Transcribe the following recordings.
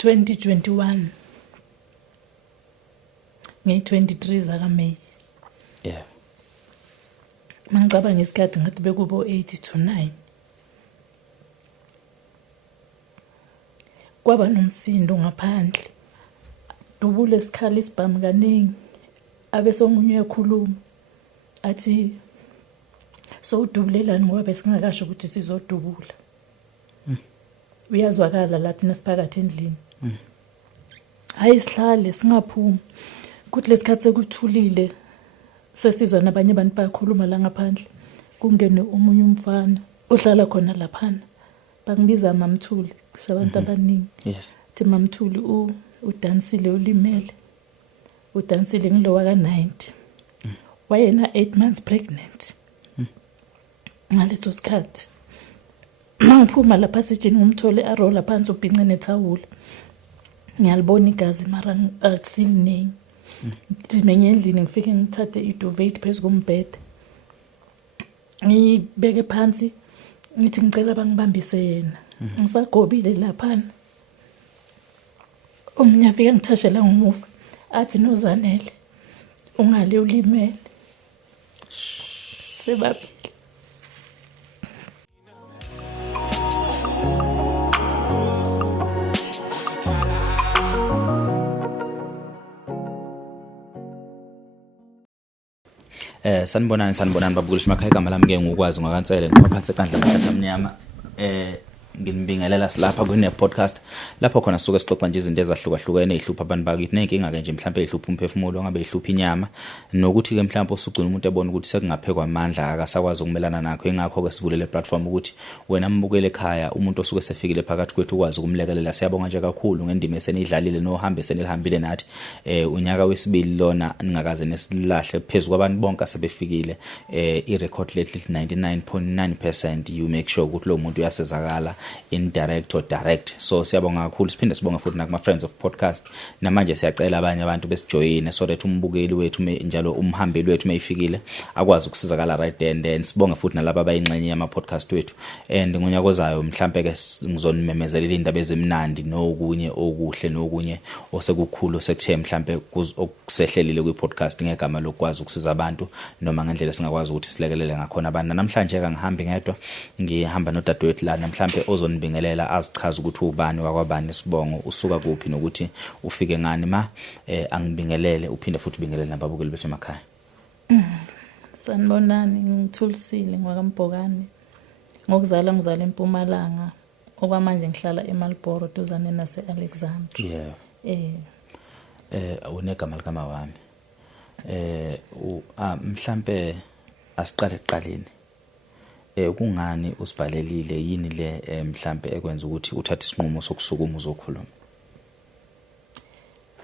2021 nge-23 zaka May. Yeah. Mangicabanga isikhathi ngathi bekubo 80 to 9. Kwaba nomsindo ngaphandle. Dubule isikhala isibhamu kaningi. Abese omunye uyakhuluma athi so udubulelani ngoba besingakasho ukuthi sizodubula. Uyazwakala lathi nasiphakathi endlini. Hayi sihlale singaphumi. Kuthi lesikhathi sekuthulile sesizwa nabanye abantu bayakhuluma la ngaphandle. Kungene omunye umfana ohlala khona laphana. Bangibiza Mamthuli, sabantu abaningi. Yes. Thi Mamthuli udansile ulimele. Udansile ngilowa ka90. Wayena 8 months pregnant. Ngaleso sikhathi mangiphuma lapha sejini ngumthole arola phansi ubhince nethawula. Ngiyalibona igazi mara akusiningi. Ngime endlini ngifike ngithathe iduvet phezu kombhede. Ngibeke phansi ngithi ngicela bangibambise yena. Ngisagobile lapha. Umnyafika ngithashela ngomuva athi noZanele ungale ulimele. Sebabili. Sanibonani babukeli simakhaya igama lami ke ngukwazi ngakansele ngaphansi ekandla mhlatha mnyama nginibingelela silapha kune podcast lapho khona suke sixoxa nje izinto ezahlukahlukene ezihlupha abantu bakithi nenkinga ke nje mhlawumbe ezihlupha umphefumulo ngabe ezihlupha inyama nokuthi ke mhlawumbe usugcina umuntu ebona ukuthi sekungaphekwa amandla akasakwazi ukumelana nakho ingakho ke sivulele platform ukuthi wena mbukele ekhaya umuntu osuke sefikile phakathi kwethu ukwazi ukumlekelela. Siyabonga nje kakhulu ngendima esenidlalile nohambe senilihambile nathi unyaka wesibili lona ningakaze nesilahle phezulu kwabantu bonke asebefikile irecord rate 99.9%. You make sure ukuthi lo muntu uyasezakala indirect or direct. So siyabonga kakhulu siphinde sibonga futhi nakuma friends of podcast namanje siyacela abanye abantu besijoyine so that umbukeli wethu njalo umhambeli wethu mayifikile akwazi ukusizakala right then sibonga futhi nalabo abayingxenye yama podcast wethu and ngonyaka mhlambe ke ngizonimemezela indaba ezimnandi nokunye okuhle nokunye osekukhulu sekuthe mhlambe okusehlelile kwi podcast ngegama lokwazi ukusiza abantu noma ngendlela singakwazi ukuthi silekelele ngakhona abantu. Namhlanje ke ngihambi ngedwa ngihamba nodadewethu la namhlanje ozonibingelela azichaza ukuthi ubani wakwabani sibongo usuka kuphi nokuthi ufike ngani angibingelele uphinde futhi ubingelele nababukeli bethu emakhaya. Sanibonani ngithulisile ngwakaMbhokane ngokuzala ngizala eMpumalanga okwamanje ngihlala eMalboro duzane nase-Alexandra. Unegama likama wami mhlambe asiqale eqaleni kungani usibhalelile yini le mhlambe ekwenza ukuthi uthathe isinqumo sokusukuma uzokhuluma?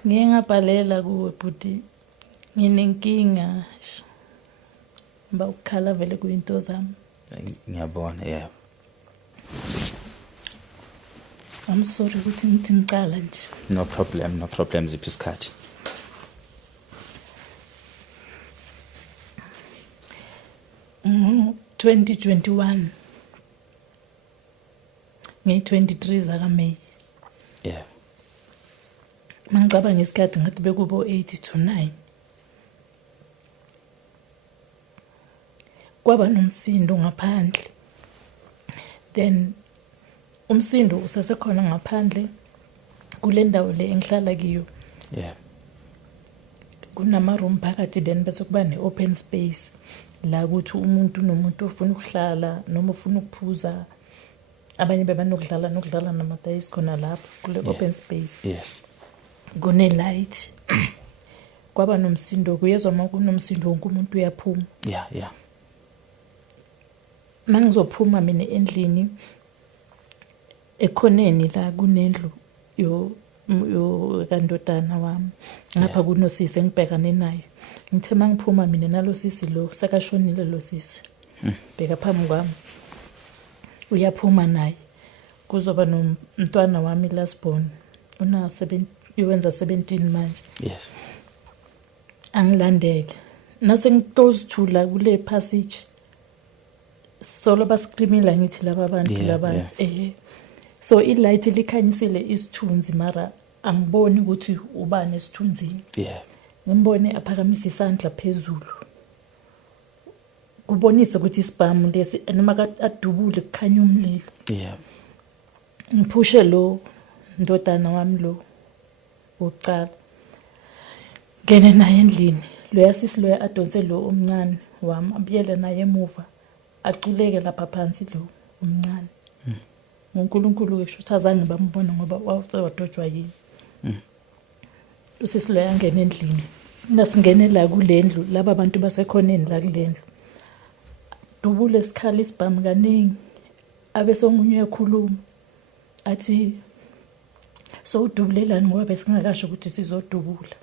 Ngiyengabhalela kuwe buti nginenkinga ukukhala vele kuyinto zami. Ngiyabona yeah. I'm sorry ukuthi ngithi ngicala nje. No problem ziphi isikhathi. Mm 2021 nge-23 zaka May. Yeah. Mangicabanga isikhathi ngathi bekubo 80 to 9. Kwaba nomsindo ngaphandle. Then umsindo usasekhona ngaphandle kule ndawo le engihlala kiyo. Yeah. Kunama room phakathi then bese kuba ne-open space la ukuthi umuntu nomuntu ofuna ukuhlala noma ufuna ukuphuza abanye bebanokudlala namadayisi khona lapho kule open space. Yes. Kune light. Kwaba nomsindo kuyezwa kunomsindo wonke umuntu uyaphuma. Yeah. Mangizophuma mina endlini ekhoneni la kunendlu yo kandodana wami ngapha kunosisi engibhekane naye. Ngithe mangiphuma mina nalo sisi lo sakashonile lo sisi. Bheka phambi kwami. Uyaphuma naye. Kuzoba nomntwana wami lastborn. Uwenza 17 manje. Yes. Angilandele. Nase ngiclose to la kule passage. Solo bascreamila ngithi laba abantu laba so ilight likhanyisile isithunzi mara angiboni ukuthi ubani esithunzini. Yeah. Ngimbone aphakamisa isandla phezulu kubonisa ukuthi isibhamu lesi noma adubule kukhanya umlilo. Yeah. Ngiphushe lo ndodana wami lo ucala ngene naye endlini lo yasisi lo adonse lo omncane wami abiyele naye emuva aculeke lapha phansi lo omncane. uNkulunkulu ke shothi azange bambona ngoba wawadojwa yini. Usisi lo yangena endlini nasingene la kulendlu laba abantu basekhoneni la kulendlu dubule isikhala isibhamu kaningi abese omunye uyakhuluma athi so udubulelani ngoba besingakasho ukuthi sizodubula.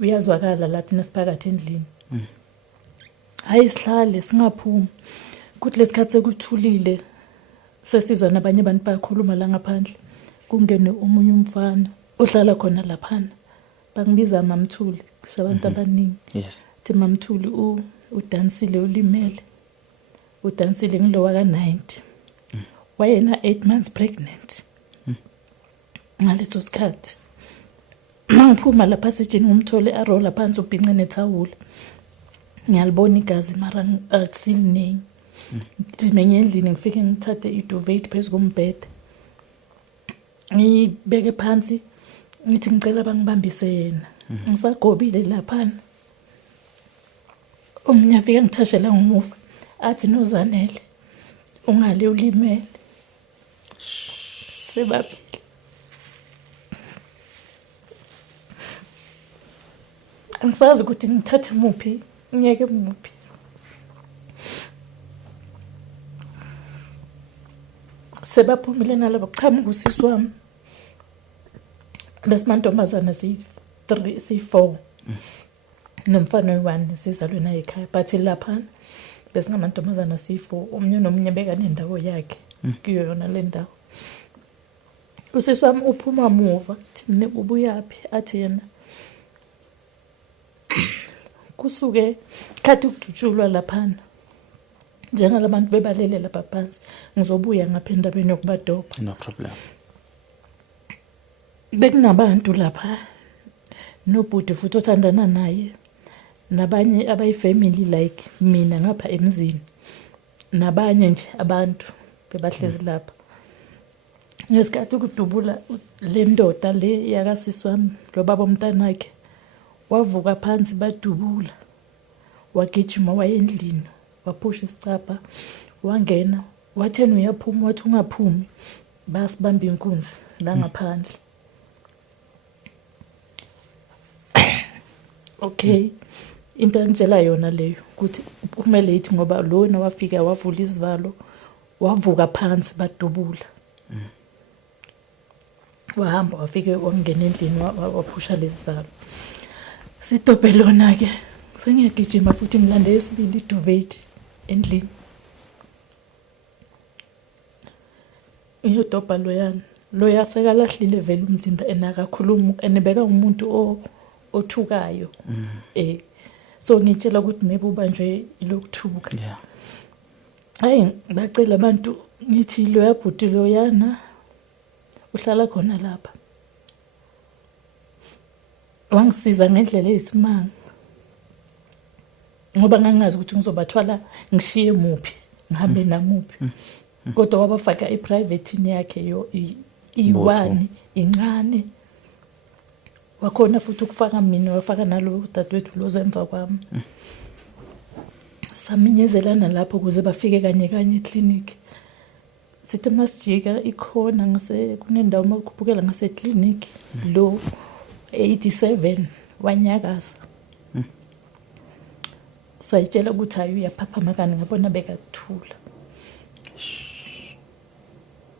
Uyazwakala lathi nesiphakathi endlini. Hayi sihlale singaphumi kuthi lesikhathi sekuthulile sesizwa nabanye abantu bayakhuluma la ngaphandle kungene omunye umfana ohlala khona laphana bangibiza Mamthuli sabantu abaningi. Yes. Thi Mamthuli udansile ulimele udansile ngilowa ka90 wayena 8 months pregnant ngaleso sikhathi mangiphuma lapha sejini ngumthole arola phansi ubhinqe nethawula ngiyalibona igazi mara akusilinengi. Ngime endlini ngifike ngithathe iduvet phezu kombhede ngibeke phansi ngithi ngicela bangibambise yena. Ngisagobile lapha umnya fika ngithashela ngomuva athi noZanele ungale ulimele sebabili. Angisazi ukuthi ngithathe muphi ngiyeke muphi. Sebaphumile nalabo chamuka usisi wami besimantombazana si4 nomfana oyi1 sizalwe naye ekhaya but lapha besingamantombazana si4 omunye nomunye beka nendawo yakhe kuyo yona le ndawo. Usisi wami uphuma muva thi mina ubuyapi athi yena kusuke khathi ukudutshulwa lapha njengalabantu bebalele lapha phansi ngizobuya ngapha endabeni yokubadopha. No problem. Bekunabantu lapha nobhuti futhi othandana naye nabanye abayifamily like mina ngapha emzini nabanye nje abantu bebahlezi lapha. Ngesikhathi ukudubula le ndoda le yakasisi wami lo baba umntanakhe wavuka phansi badubula wagijima wayendlini waphusha isicapha wangena wathena uyaphuma wathi ungaphumi basibamba inkunzi la ngaphandle. Okay into angitshela yona leyo ukuthi uphume late ngoba lona wafika wavula izivalo wavuka phansi badubula. Wahamba wafike wangena endlini waphusha lezivalo. Sidobhe lona ke sengiyagijima futhi ngilande yesibili iduvet endlini. Ngiyodobha loya sekalahlile vele umzimba enakakhuluma enebeka umuntu othukayo. So ngitshela ukuthi maybe ubanjwe ilokuthuka. Yeah. Hayi bacela abantu ngithi lo yabhuti lo yana uhlala khona lapha. Wangisiza ngendlela eyisimanga ngoba ngangazi ukuthi ngizobathwala ngishiye muphi ngihambe namuphi. Kodwa wabafaka iprivate yakhe yo i1 incane wakhona futhi ukufaka mina wafaka nalo dadwethu lozemva kwami. Saminyezelana lapho kuze bafike kanye eclinic. Sithe masijika ikhona ngase kunendawo makukhuphukela ngase clinic lo 87 wanyakaza. Sayitshela ukuthi hayi uyaphaphama kani ngabona bekakuthula.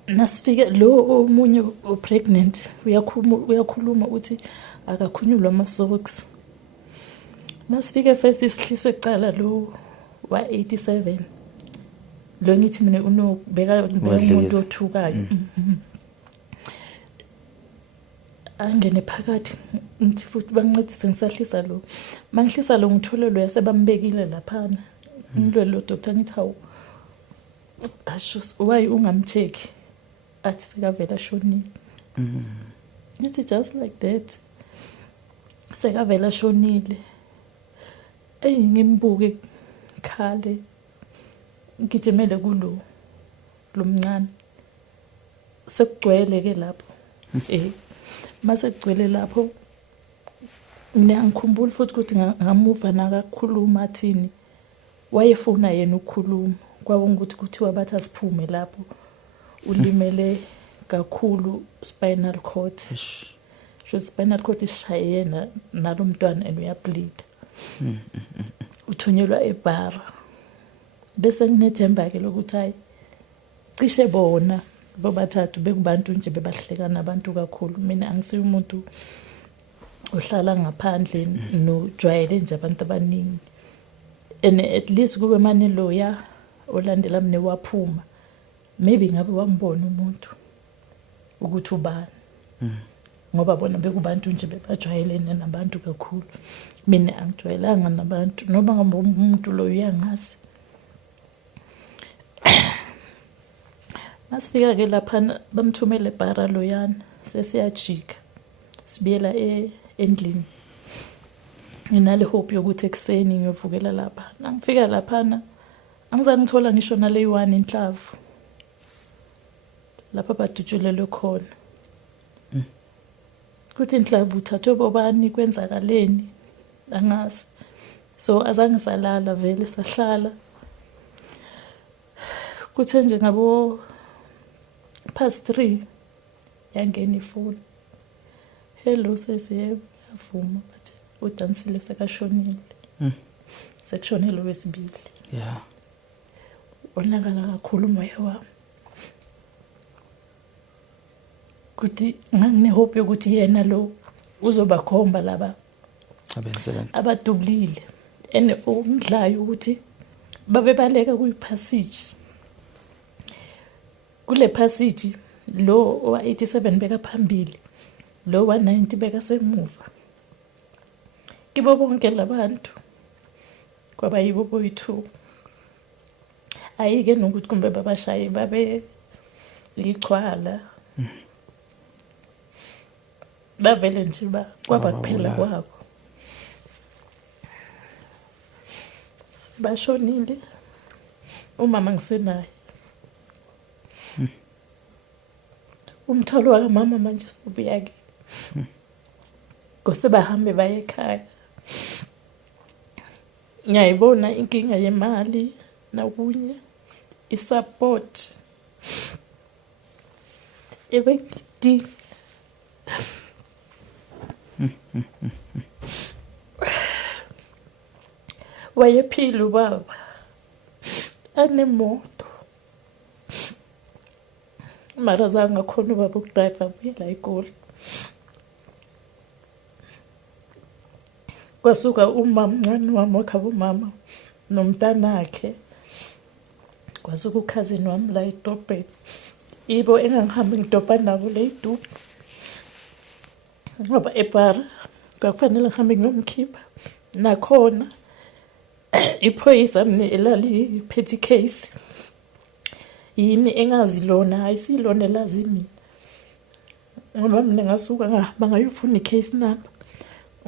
Nasifike lo omunye pregnant uyakhuluma uthi akakhunyulwa ama-socks. Masifike first isihlise ecala lo wa87 lo ngithi mina unobeka umuntu othukayo. Angene phakathi ngithi futhi bangincedise ngisahlisa lo mangihlisa lo ngithole lo yasebambekile laphana ngilwe lo doctor ngithi hawu asho why ungamcheki athi sekavela shonile. It's just like that. Sekavela shonile. Ngimbuke khale ngijemele lo mncane. Sekugcwele ke lapho. Mase kugcwele lapho ngiyangikhumbula futhi ukuthi ngamuva nakakhuluma athini wayefuna yena ukukhuluma kwaba ukuthi kuthiwa bathi asiphume lapho ulimele kakhulu spinal cord sho spinal cord ishaye yena nalomntwana uyableed uthunyelwa eBara bese nginethemba ke lokuthi hayi cishe bona bobathathu bekubantu nje bebahlekana abantu kakhulu mina angisiyo umuntu ohlala ngaphandle nojwayele nje abantu abaningi and at least kube manje loya olandela mina waphuma maybe ngabe wambona umuntu ukuthi ubani ngoba bona bekubantu nje bebajwayelene nabantu kakhulu mina angijwayelanga nabantu noma ngaba umuntu lo uyangazi. Masifika ke lapha bamthumele eBara loyana sesiyajika sibiyela endlini nginale hope yokuthi ekseni ngiyovukela lapha ngifika lapha angizangithola ngisho nale 1 inhlavu lapha badutshulelwe khona kuthi inhlavu uthathwe bobani kwenzakaleni angazi so azange salala vele sahlala kuthe nje ngabo past 3 yangena ifoni. Hello sesi yavuma bathi uDansile sekashonile. Sekushonile wesibili. Yeah. Onakala kakhulu moya wami. Kuthi ngine hope ukuthi yena lo uzoba khomba laba abenzela abadublile ene umdlayo ukuthi babebaleka kuyipassage. Kule passage lo wa 87 beka phambili lo wa 90 beka semuva kibo bonke labantu kwaba yibo boyi2 ayike nokuthi kumbe babashaye babe lichwala bavele nje kwaba kuphela kwabo bashonile umama ngisenaye umthwalo wa mama manje ubuyake kose bahambe baye ekhaya ngiyayibona inkinga yemali nakunye isupport ebekidi wayephila ubaba anemoto mara zanga khona ubaba ukudrive vela eGoli kwasuka umama mncane wami wakhaba umama nomntanakhe kwasuka ukhazini wami la eDorobheni ibo engangihamba ngidobha nabo le idubu ngoba eBara kwakufanele ngihambe ngiyomkhipha nakhona iphoyisa mina elali petty case yimi engazi lona ayisilona elazi mina ngoba mina ngasuka ngahamba ngayofuna icase number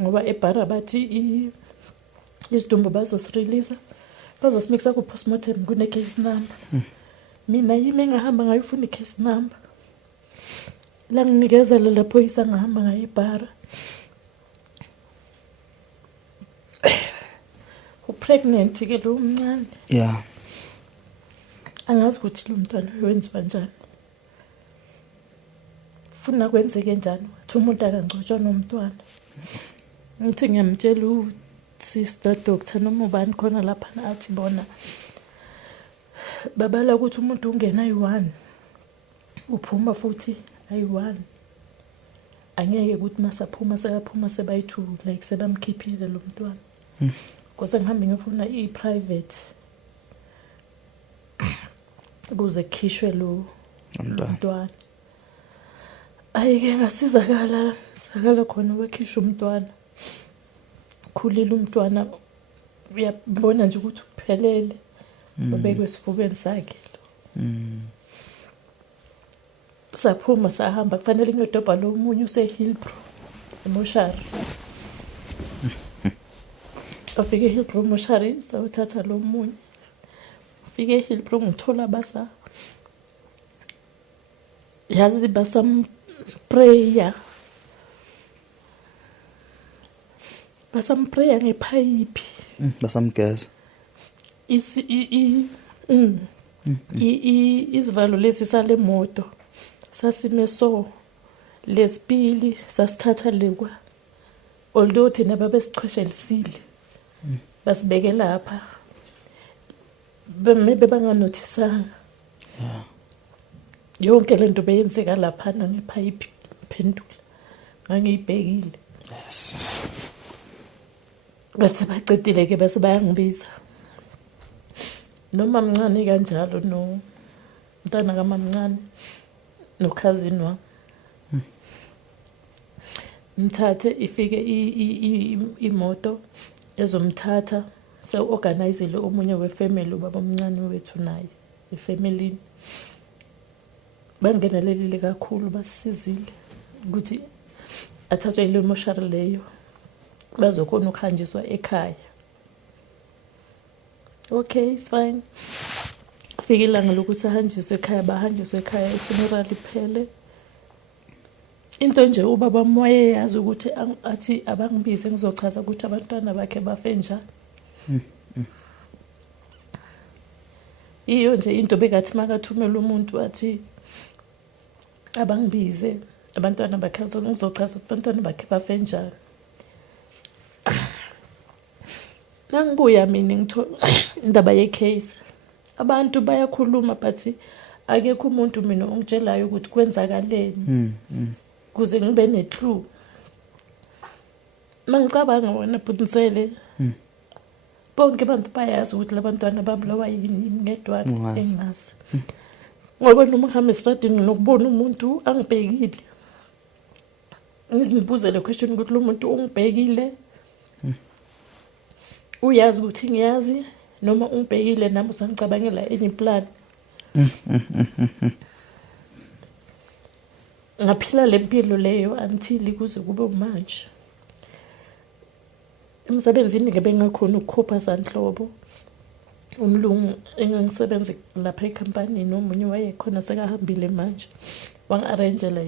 ngoba eBara bathi isidumbu bazosirelease bazosimixa ku postmortem kune case number mina yimi engahamba ngayofuna icase number la nginikeza la phoyisa ngahamba ngaye eBara pregnant ke lo mncane yeah angazi ukuthi lo mntwana wenziwa kanjani funa kwenzeke njani wathi umuntu akangcotshwa nomntwana ngithi ngiyamtshela sister doctor noma ubani khona lapha athi bona babala ukuthi umuntu ungena ayi1 uphuma futhi ayi1 angeke ukuthi masaphuma sekaphuma sebayi2 like sebamkhiphile lo mntwana kose ngihambe ngifuna i-private kuze kukhishwe lo mntwana ayike ngasizakala sakala khona wekhishwa umntwana khulile umntwana uyabona nje ukuthi uphelele ubekwe esifubeni sakhe lo saphuma sahamba kufanele ngiyodobha lo munye useHillbrow emoshari. Afike eHillbrow emoshari sawuthatha lo munye. Fike eHillbrow ngithola basa yazi basamprayer ngephayiphi basamgeza isivalo lesi sale moto sasime so lesibili sasithatha lekwa although thina babesiqheshelisile basibeke lapha maybe banganothisanga yonke lento beyenzeka lapha ngephayiphi phendula ngangiyibhekile. Yes. Bathi bacedile ke bese bayangibiza noma mncane kanjalo no mntana kamamncane no cousin wami mthathe ifike imoto ezomthatha se-organizele omunye wefamily ubaba omncane wethu naye ifamily bangenelelile kakhulu basizile ukuthi athathwe ile moshari leyo bazokhona ukuhanjiswa ekhaya. Okay, it's fine. Fike ilanga lokuthi ahanjiswe ekhaya bahanjiswe ekhaya ifuneral iphele. Into nje ubaba moye yazi ukuthi athi abangibize ngizochaza ukuthi abantwana bakhe bafe njani. Iyo nje into bekathi makathumela umuntu athi abangibize abantwana bakhe ngizochaza ukuthi abantwana bakhe bafe njani. Nangibuya mina ngithola indaba yecase abantu bayakhuluma but akekho umuntu mina ongitshelayo ukuthi kwenzakaleni kuze ngibe neclue. Mangicabanga wona Bhutisele bonke abantu bayazi ukuthi labantwana babulawa yini ngedwana engazi ngoba noma ngihamba estradini nokubona umuntu angibhekile ngizibuze le question ukuthi lo muntu ungibhekile uyazi ukuthi ngiyazi noma ungibhekile nami usangicabangela enye plan. Ngaphila lempilo leyo until kuze kube manje. Emsebenzini ke bengakhona ukukhopha sanhlobo umlungu engangisebenza lapha ecompany nomunye wayekhona sekahambile manje wangi-arrangela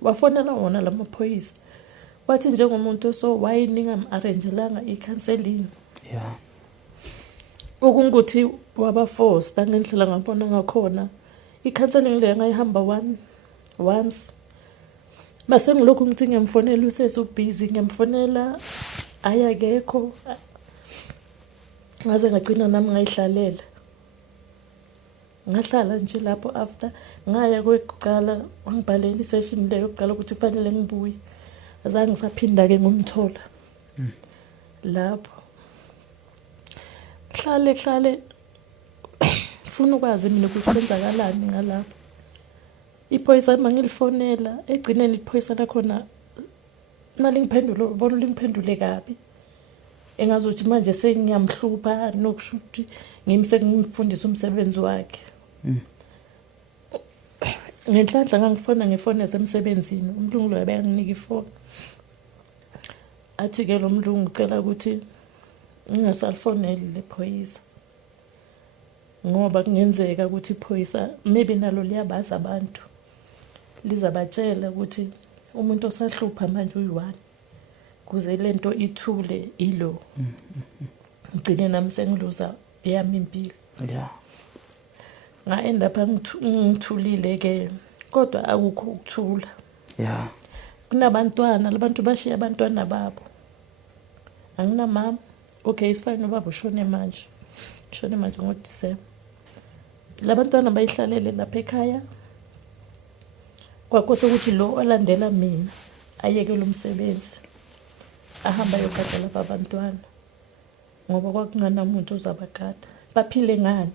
wafonela wona lamaphoyisa wathi njengomuntu so why ningam-arrangelanga i-counseling. Yeah. Ukungukuthi waba-forced ngendlela ngabona ngakhona i-counseling leyo ngayihamba once base ngilokhu ngithi ngiyamfonela usese busy ngiyamfonela ayakekho ngaze ngagcina nami ngayihlalela ngahlala nje lapho after ngaya kwekuqala wangibhalela isession leyo yokuqala ukuthi kufanele ngibuye azange ngisaphinda ke ngomthola lapho hlale ufuna ukwazi mina ukuthi kwenzakalani ngalapho. Iphoyisa mangilifonela egcineni iphoyisa lakhona nalingiphendula bona lingiphendule kabi engazuthi manje sengiyamhlupha nokushuthi ngimfundisa umsebenzi wakhe. Ngenhlanhla ngangifona ngefoni yasemsebenzini umlungu lo yabenginika ifoni athi ke lo mlungu ucela ukuthi ngingasalifoneli lephoyisa ngoba kungenzeka ukuthi iphoyisa maybe nalo liyabaza abantu lizabatshela ukuthi umuntu osahlupha manje uyi-1 kuze lento ithule ilo ngigcine nami sengiluza yami impilo. Yeah. Ngaenda pha ngithulile ke kodwa akukho ukuthula. Yeah. Kunabantwana labantu bashiya abantwana babo anginamama. Okay, isifana ubaba ushone manje ngoDisemba. Labantwana bayihlalele lapha ekhaya kwakho sokuthi lo olandela mina ayeke lo msebenzi ahamba yogada laba abantwana ngoba kwakungana umuntu ozabagada baphile ngani.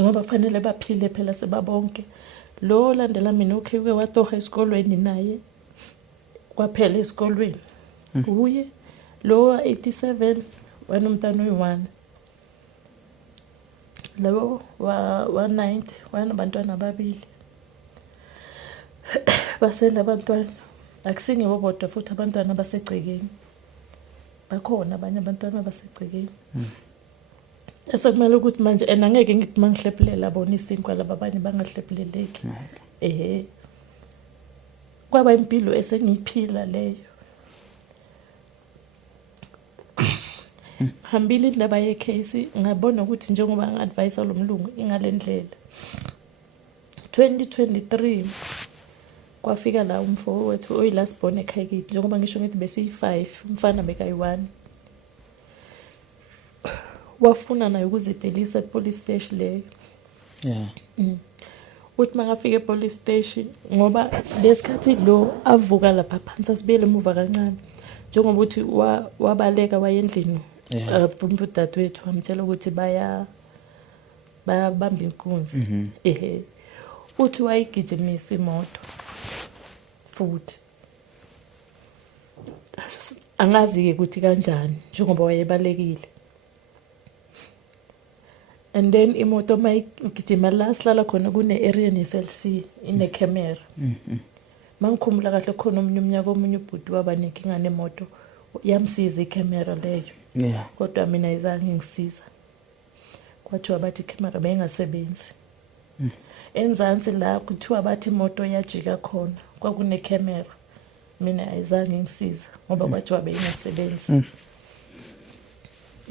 Ngoba fanele baphile phela sebabonke lo olandela mina uke watoha esikolweni naye kwaphela esikolweni uye lo 87 wanomntana oyi1 labo wa 90 wanabantwana ababili basela abantwana akusingibo bodwa futhi abantwana basegcekeni bakhona abanye abantwana basegcekeni esekumele ukuthi manje angeke ngithi mangihlephelela bona isinkwa laba abanye bangahlephuleleki kwaba impilo esengiyiphila leyo hambile indaba yecase ngabona ukuthi njengoba ngi-advise lo mlungu ingalendlela 2023 kwafika la umfowethu oyilasibone ekhaya kithi njengoba ngisho ngithi besiyi5 umfana bekayi1 wafuna naye ukuzidelisa epolice station leyo uthi mangafika epolice station ngoba lesikhathi lo avuka lapha phansi asibele emuva kancane njengoba uthi wabaleka wayendlini dadwethu wamtshela ukuthi bayabamba inkunzi uthi wayigijimisa imoto futhi angazi-ke ukuthi kanjani njengoba wayebalekile and then imoto mayigijima la sihlala khona kune-area ne-SLC ine-camera mangikhumula kahle khona omunye umnyaka omunye ubhuti waba nenkinga nemoto yamsiza i-camera leyo kodwa mina ayizange ngisiza kwathiwa bathi i-camera beyingasebenzi enzansi la kuthiwa bathi imoto yajika khona kwakune-camera mina ayizange ngisiza ngoba kwathiwa beyingasebenzi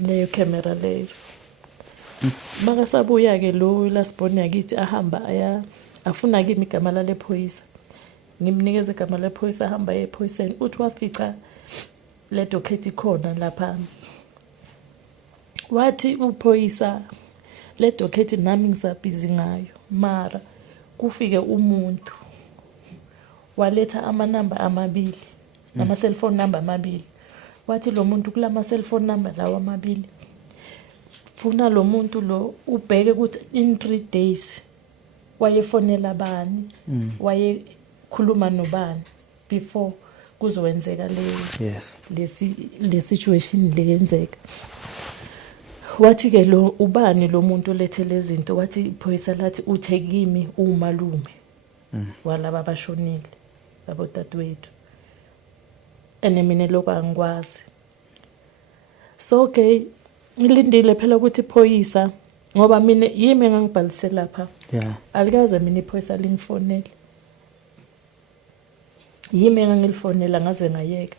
leyo camera leyo makasabuya-ke lo lasibone yakithi ahamba afuna kimi igama lalephoyisa ngimnikeza igama lephoyisa ahamba ephoyiseni uthi wafica le docket khona lapha wathi uphoyisa le docket nami ngisabhizi ngayo mara kufike umuntu waletha amanamba amabili nama cellphone number amabili wathi lo muntu kulama cellphone number lawa amabili funa lo muntu lo ubheke ukuthi in 3 days wayefonela bani wayekhuluma nobani before kuzowenzeka le situation leyenzeka wathi ke lo ubani lo muntu olethele izinto wathi iphoyisa lathi uthe kimi umalume walaba abashonile abodadewethu mina lokho angikwazi so okay ngilindile phela ukuthi iphoyisa ngoba mina yimi engangibhalise lapha alikaze mina iphoyisa lingifonele yimi engangilifonela ngaze ngayeka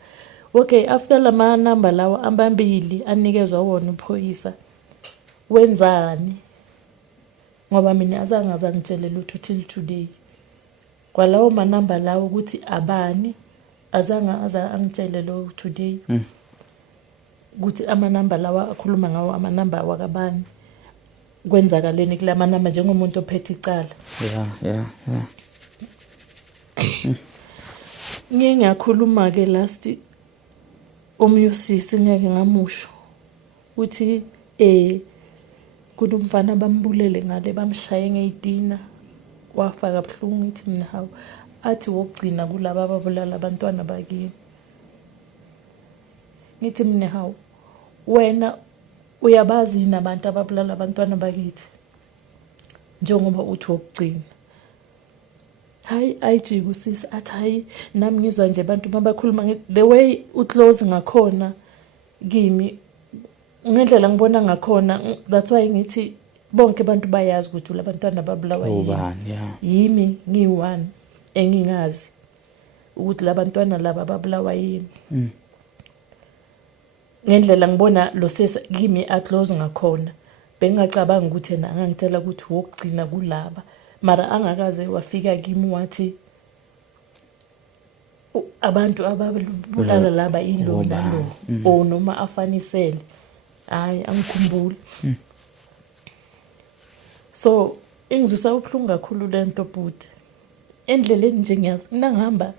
okay after lama number lawa ambambili anikezwa wona uphoyisa wenzani ngoba mina azange ngitshele lutho till today kwalawo manamba lawo ukuthi abani azange angitshele lo today ukuthi amanamba lawa akhuluma ngawo amanamba wakabani kwenzakaleni kula manamba njengomuntu ophethe icala ngiyakhuluma ke last omyusisi ngeke ngamusho uthi kunomfana bambulele ngale bamshaye ngeyidina wafaka buhlungu ithi mina hawo athi wokugcina kulabo ababulala abantwana bakini ngithi mina hawo wena uyabazi nabantu ababulala abantwana bakithi njengoba uthi wokugcina hayi ayijike usisi athi hayi nami ngizwa nje abantu mabakhuluma the way uclose ngakhona kimi ngendlela ngibona ngakhona that's why ngithi bonke abantu bayazi ukuthi labantwana babulawa yimi ngi1 engingazi ukuthi labantwana laba babulawa yimi ngendlela ngibona lo sesa kimi aclose ngakhona bengacabanga ukuthi yena angangitshela ukuthi wokugcina kulaba mara angakaze wafika kimi wathi abantu ababulala laba ilona lo noma afanisele hayi angikhumbuli so ingizwisa ubuhlungu kakhulu lento bhuti endleleni nje ngiyahamba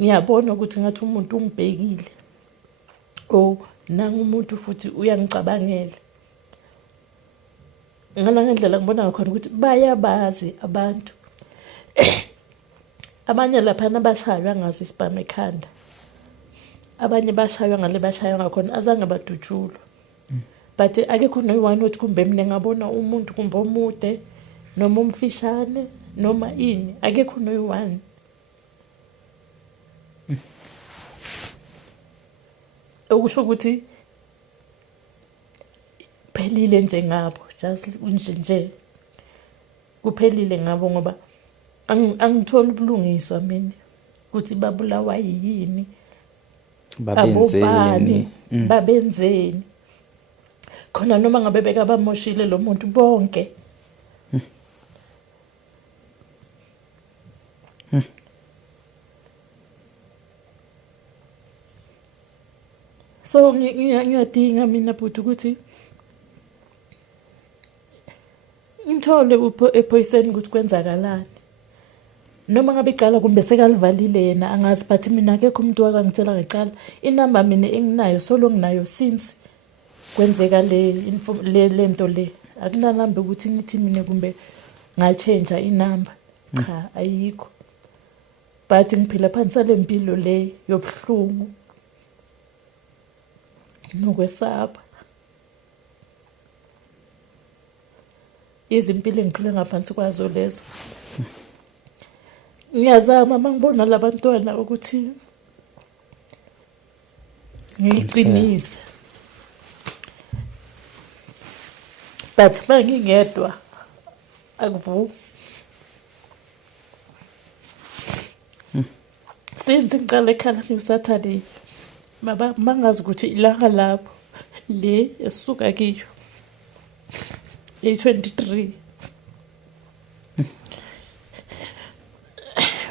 ngiyabona ukuthi ngathi umuntu ungibhekile nanga umuntu futhi uyangicabangela ngendlela ngibona ngakhona ukuthi bayabazi abantu abanye lapha nabashaywa ngazi isibhamu ekhanda abanye bashaywa ngale bashaywa ngakhona azange badutshulwa but akekho noyi-one othi kumbe mina ngabona umuntu kumbe omude noma umfishane noma ini, akekho noyi-one. Okusho ukuthi phelile nje ngabo, just nje kuphelile ngabo ngoba angitholi ubulungiswa mina ukuthi babulawa yini, abobani, babenzeni. Khona noma ngabe beka bamoshile lo muntu bonke. So ngiyadinga mina bhuti ukuthi ngithole ephoyiseni ukuthi kwenzakalani. Noma ngabe icala kumbe sekalivalile yena angazi, but mina akekho umuntu wakangitshela ngecala. Inamba mina enginayo solo nginayo since kwenzeka le nto le. Akunanamba ukuthi ngithi mina kumbe ngachange inamba. Cha, ayikho. But ngiphila phansi salempilo le yobuhlungu nokwesaba. Izimpilo engiphila ngaphansi kwazo lezo. Ngiyazama mangibona labantwana ukuthi ngiqinise, but mangingedwa akuvu. Since ngiqala ekhala ngeSaturday, mangazi ukuthi ilanga lapho le esisuka kiyo 23.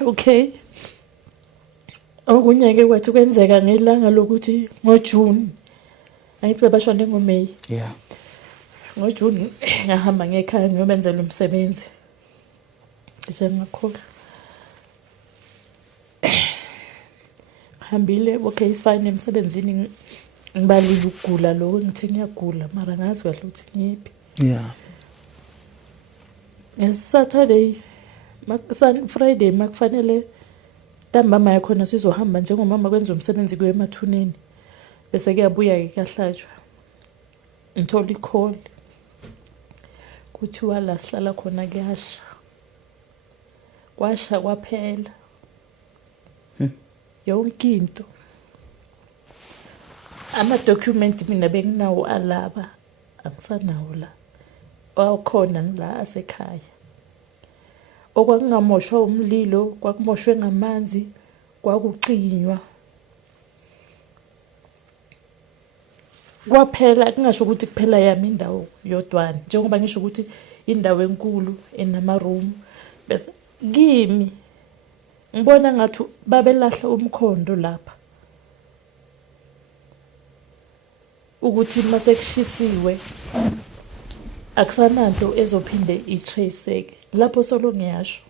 Okay. Okunyeke kwathi kwenzeka ngelanga lokuthi ngoJune. Ayithi bebashone ngoMay. Yeah. NgoJune ngahamba ngekhaya ngiyobenzela umsebenzi. Ngakho hambile, okay, isifine emsebenzini ngibalile ukugula lo ngithe ngiyagula mara ngazi kahle ukuthi ngiphi. Yeah. Saturday Friday makufanele ntambama yakhona sizohamba njengomama kwenza umsebenzi kuye emathuneni bese kuyabuya ke kahlajwa. Ngithola i-call kuthiwa la sihlala khona kuyasha. Kwasha kwaphela yonke into. Ama-document mina benginawo alaba angisanawo la. Wakhona ngila asekhaya. Okwakungamoshwa umlilo, kwakumoshwe ngamanzi, kwakuqinywa. Kwaphela kungasho ukuthi kuphela yami indawo yodwana, njengoba ngisho ukuthi indawo enkulu enama room. Bese kimi ngibona ngathi babelahla umkhondo lapha. Ukuthi mase kushisiwe akusananto ezophinde itraceke. Lapho solo ngiyasho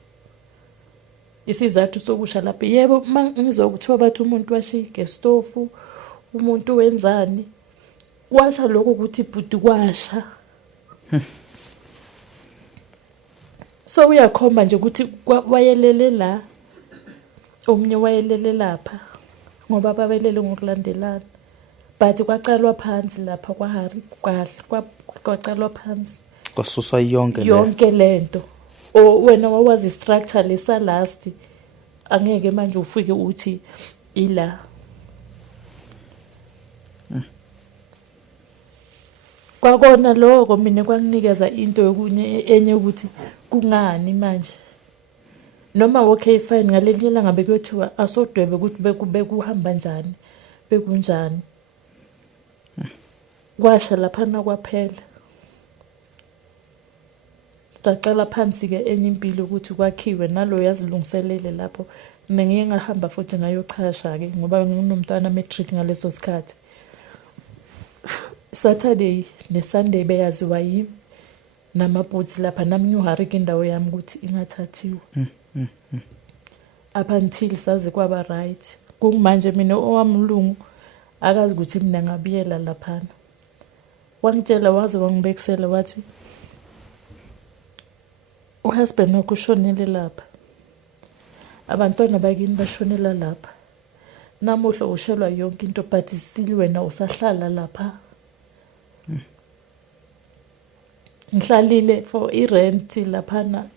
isizathu sokusha lapho. Yebo ngizokuthiwa bathi umuntu washike stofu, umuntu wenzani. Kwasha lokho ukuthi ibhuti kwasha. So uyakhomba nje ukuthi wayelele la, omnye wayelele lapha ngoba babelele ngokulandelana. But kwacalwa phansi lapha kwaHari kahle, kwacalwa phansi. Kwasuswa yonke lento. Wena wawazi structure lesa last angeke manje ufike uthi ila. Kwakona lokho mina kwanginikeza into yokunye enye ukuthi kungani manje. Noma okay fine ngaleli langa bekuyothiwa asodwebe ukuthi bekuhamba njani, bekunjani. Kwasha lapha na kwaphela. Sacala phansi ke enye impilo ukuthi kwakhiwe nalo yazilungiselele lapho. Mina ngiye ngahamba futhi ngayochasha ke ngoba nginomntwana matric ngaleso sikhathi. Saturday neSunday beyaziwa yimi namabhuti lapha nami uHari indawo yami ukuthi ingathathiwe. Up until saze kwaba right. Kungimanje mina owamlungu akazi ukuthi mina ngabiyela lapha. Wangitshela waze wangibekisela wathi uhusband wakho ushonele lapha. Abantwana bakini bashonela lapha. Namuhla ushelwa yonke into but still wena usahlala lapha. ngihlalile for irent laphana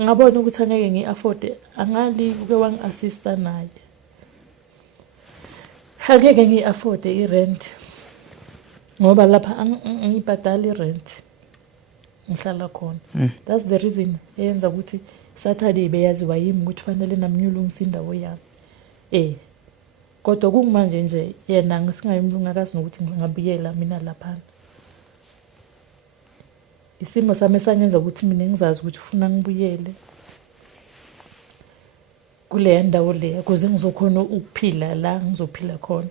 ngabona ukuthi angeke ngi-afford angali uke wangi-assista naye angeke ngi-afford irent ngoba lapha ngibhadala irent ngihlala khona that's the reason eyenza ukuthi Saturday beyaziwa yimi ukuthi fanele nami ngiyolungisa indawo yami kodwa kungimanje nje yena ngisingayimlungakazi nokuthi ngingabuyela mina lapha isimo sami sangenza ukuthi mina ngizazi ukuthi ufuna ngibuyele kule ndawo le ukuze ngizokhona ukuphila la ngizophila khona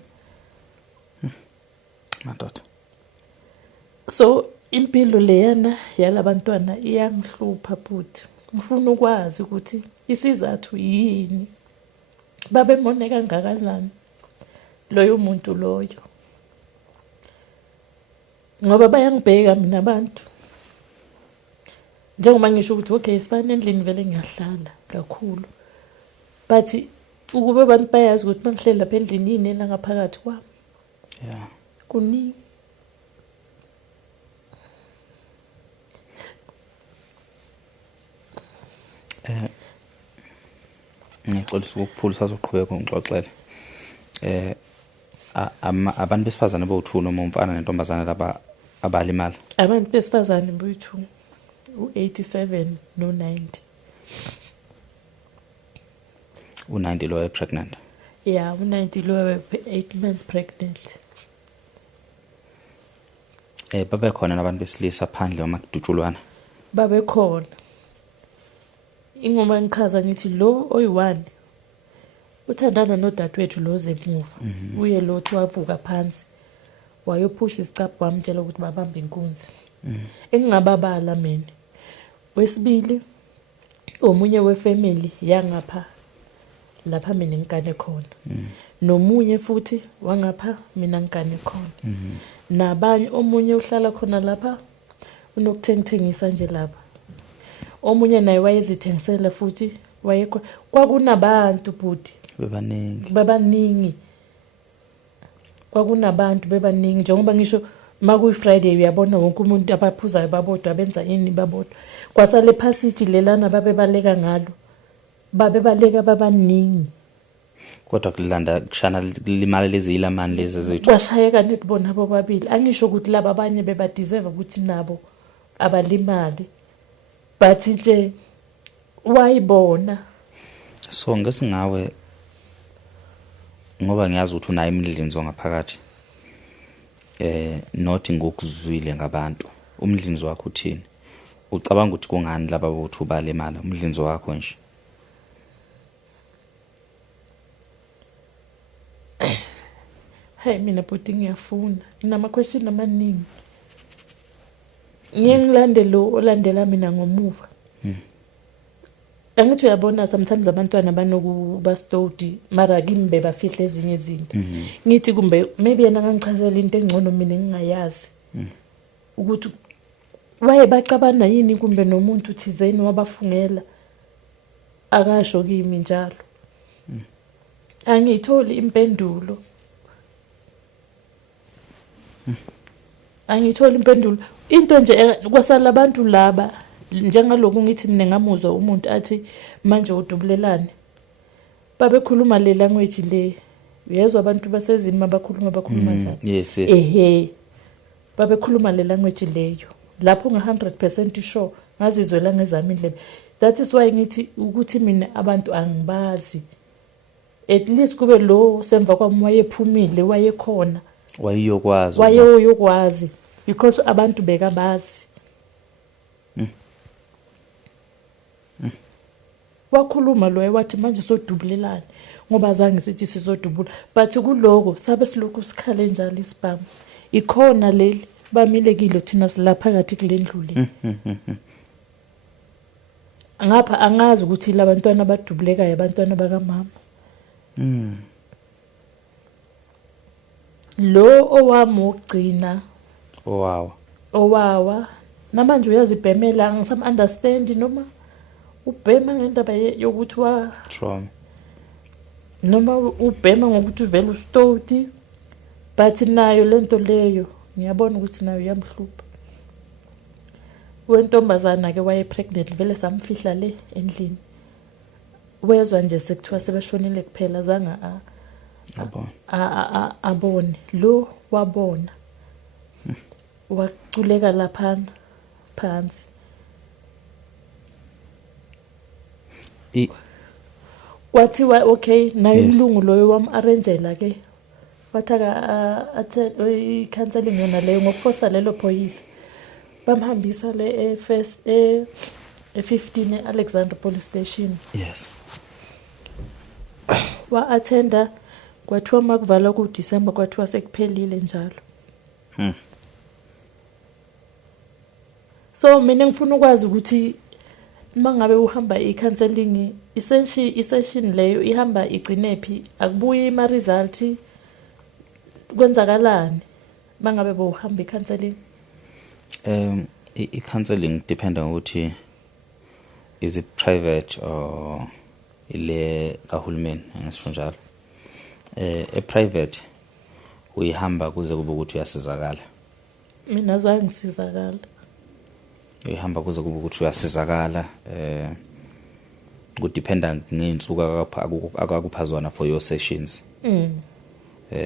madoda. So impilo leyana yalabantwana iyangihlupha futhi ngifuna ukwazi ukuthi isizathu yini babemone kangakanani loyo muntu loyo ngoba bayangibheka mina abantu njengoba ngisho ukuthi okay sifane endlini vele ngiyahlala kakhulu but ukube abantu bayazi ukuthi bangihleli lapha endlini yini la ngaphakathi kwami kuningi ngixolisa ukuphulisa soqhubeka ngixoxele abantu besifazane bowu2 noma umfana nentombazane laba abalimala abantu besifazane bowu2 u87 no90 u90 lo pregnant u90 lo 8 months pregnant babe khona nabantu besilisa phandle omakudutshulwana babe khona ingoma ngichaza ngithi lo oyi1 uthandana nodadewethu lo zemuva uye lo wavuka phansi wayophusha isicaphu wamtshela ukuthi babambe inkunzi engingababala mina wesibili omunye wefamily yangapha lapha mina ngikane khona nomunye futhi wangapha mina ngikane khona nabanye omunye uhlala khona lapha unokuthengisa nje lapha omunye naye wayezithengisela futhi wayekho kwakunabantu futhi bebaningi kwakunabantu bebaningi njengoba ngisho makuyi Friday uyabona wonke umuntu abaphuzayo babodwa abenza ini babodwa kwasale passage lelana babebaleka ngalo babebaleka babaningi kodwa kulanda kushana limali lezi ilamani lezi zethu kwashayeka netibona bobabili angisho ukuthi laba abanye bebadeserve ukuthi nabo abalimali but nje wayibona so ngesingawe ngoba ngiyazi ukuthi unayo imidlinzo ngaphakathi not ngokuzwile ngabantu umdlinzo wakho uthini ucabanga ukuthi kungani laba bowu2 balimala umdlinzo wakho nje hey mina futhi ngiyafuna nginama question amaningi ngiyengilande lo olandela mina ngomuva angithi uyabona sometimes abantwana banokuba stowed mara kimbe bafihle ezinye izinto ngithi kumbe maybe yena ngangichazela into engcono mina ngingayazi ukuthi waye bacabana yini kumbe nomuntu thizeni wabafungela akasho kimi njalo angitholi impendulo angitholi impendulo into nje kwasala abantu laba njengaloku ngithi mina ngamuzwa umuntu athi manje udubulelane babekhuluma le language le uyezwa abantu basezima bakhuluma njalo yes babekhuluma le language leyo lapho nge100% sure ngazizwela ngezami indlebe that is why ngithi ukuthi mina abantu angibazi at least kube lo semva kwami wayephumile wayekhona wayeyokwazi because abantu bekabazi wakhuluma lo wathi manje sodubulelana ngoba azange sithi sizodubula but kuloko sabe silokhu sikhale njalo isibhamu ikhona leli bamilekile thina silapha kathi kulendlu le ngapha angazi ukuthi labantwana abadubulekayo abantwana bakamama lo owami ogcina owawa namanje uyazibhemela ngisam understand noma ubhema ngendaba yokuthi wa trauma noma ubhema ngokuthi uvela ustoti but nayo lento leyo ngiyabona ukuthi nayo yamhlupha wentombazana ke waye pregnant vele samfihla le endlini wezwa nje sekuthiwa sebeshonile kuphela zanga abone lo wabona waculeka lapha phansi kwathiwa okay naye umlungu loyo wam-arrangela ke wathaka i-counseling yona leyo ngokufosta lelo phoyisa bamhambisa le first 15 Alexandra Police Station. Yes. Wa-attenda kwathiwa makuvalwa ku-December kwathiwa sekuphelile njalo. So mina ngifuna ukwazi ukuthi mangabe uhamba i-counseling i-session leyo ihamba igcinephi akubuye ima-result kwenzakalani mangabe bohamba i-counseling. I-counseling depend on ukuthi is it private or ile kahulumeni ngisho njalo. E-private uyihamba kuze kube ukuthi uyasizakala. Mina zange ngisizakala. Uyihamba kuze kube ukuthi uyasizakala kudependa ngeinsuku akakuphazwana for your sessions.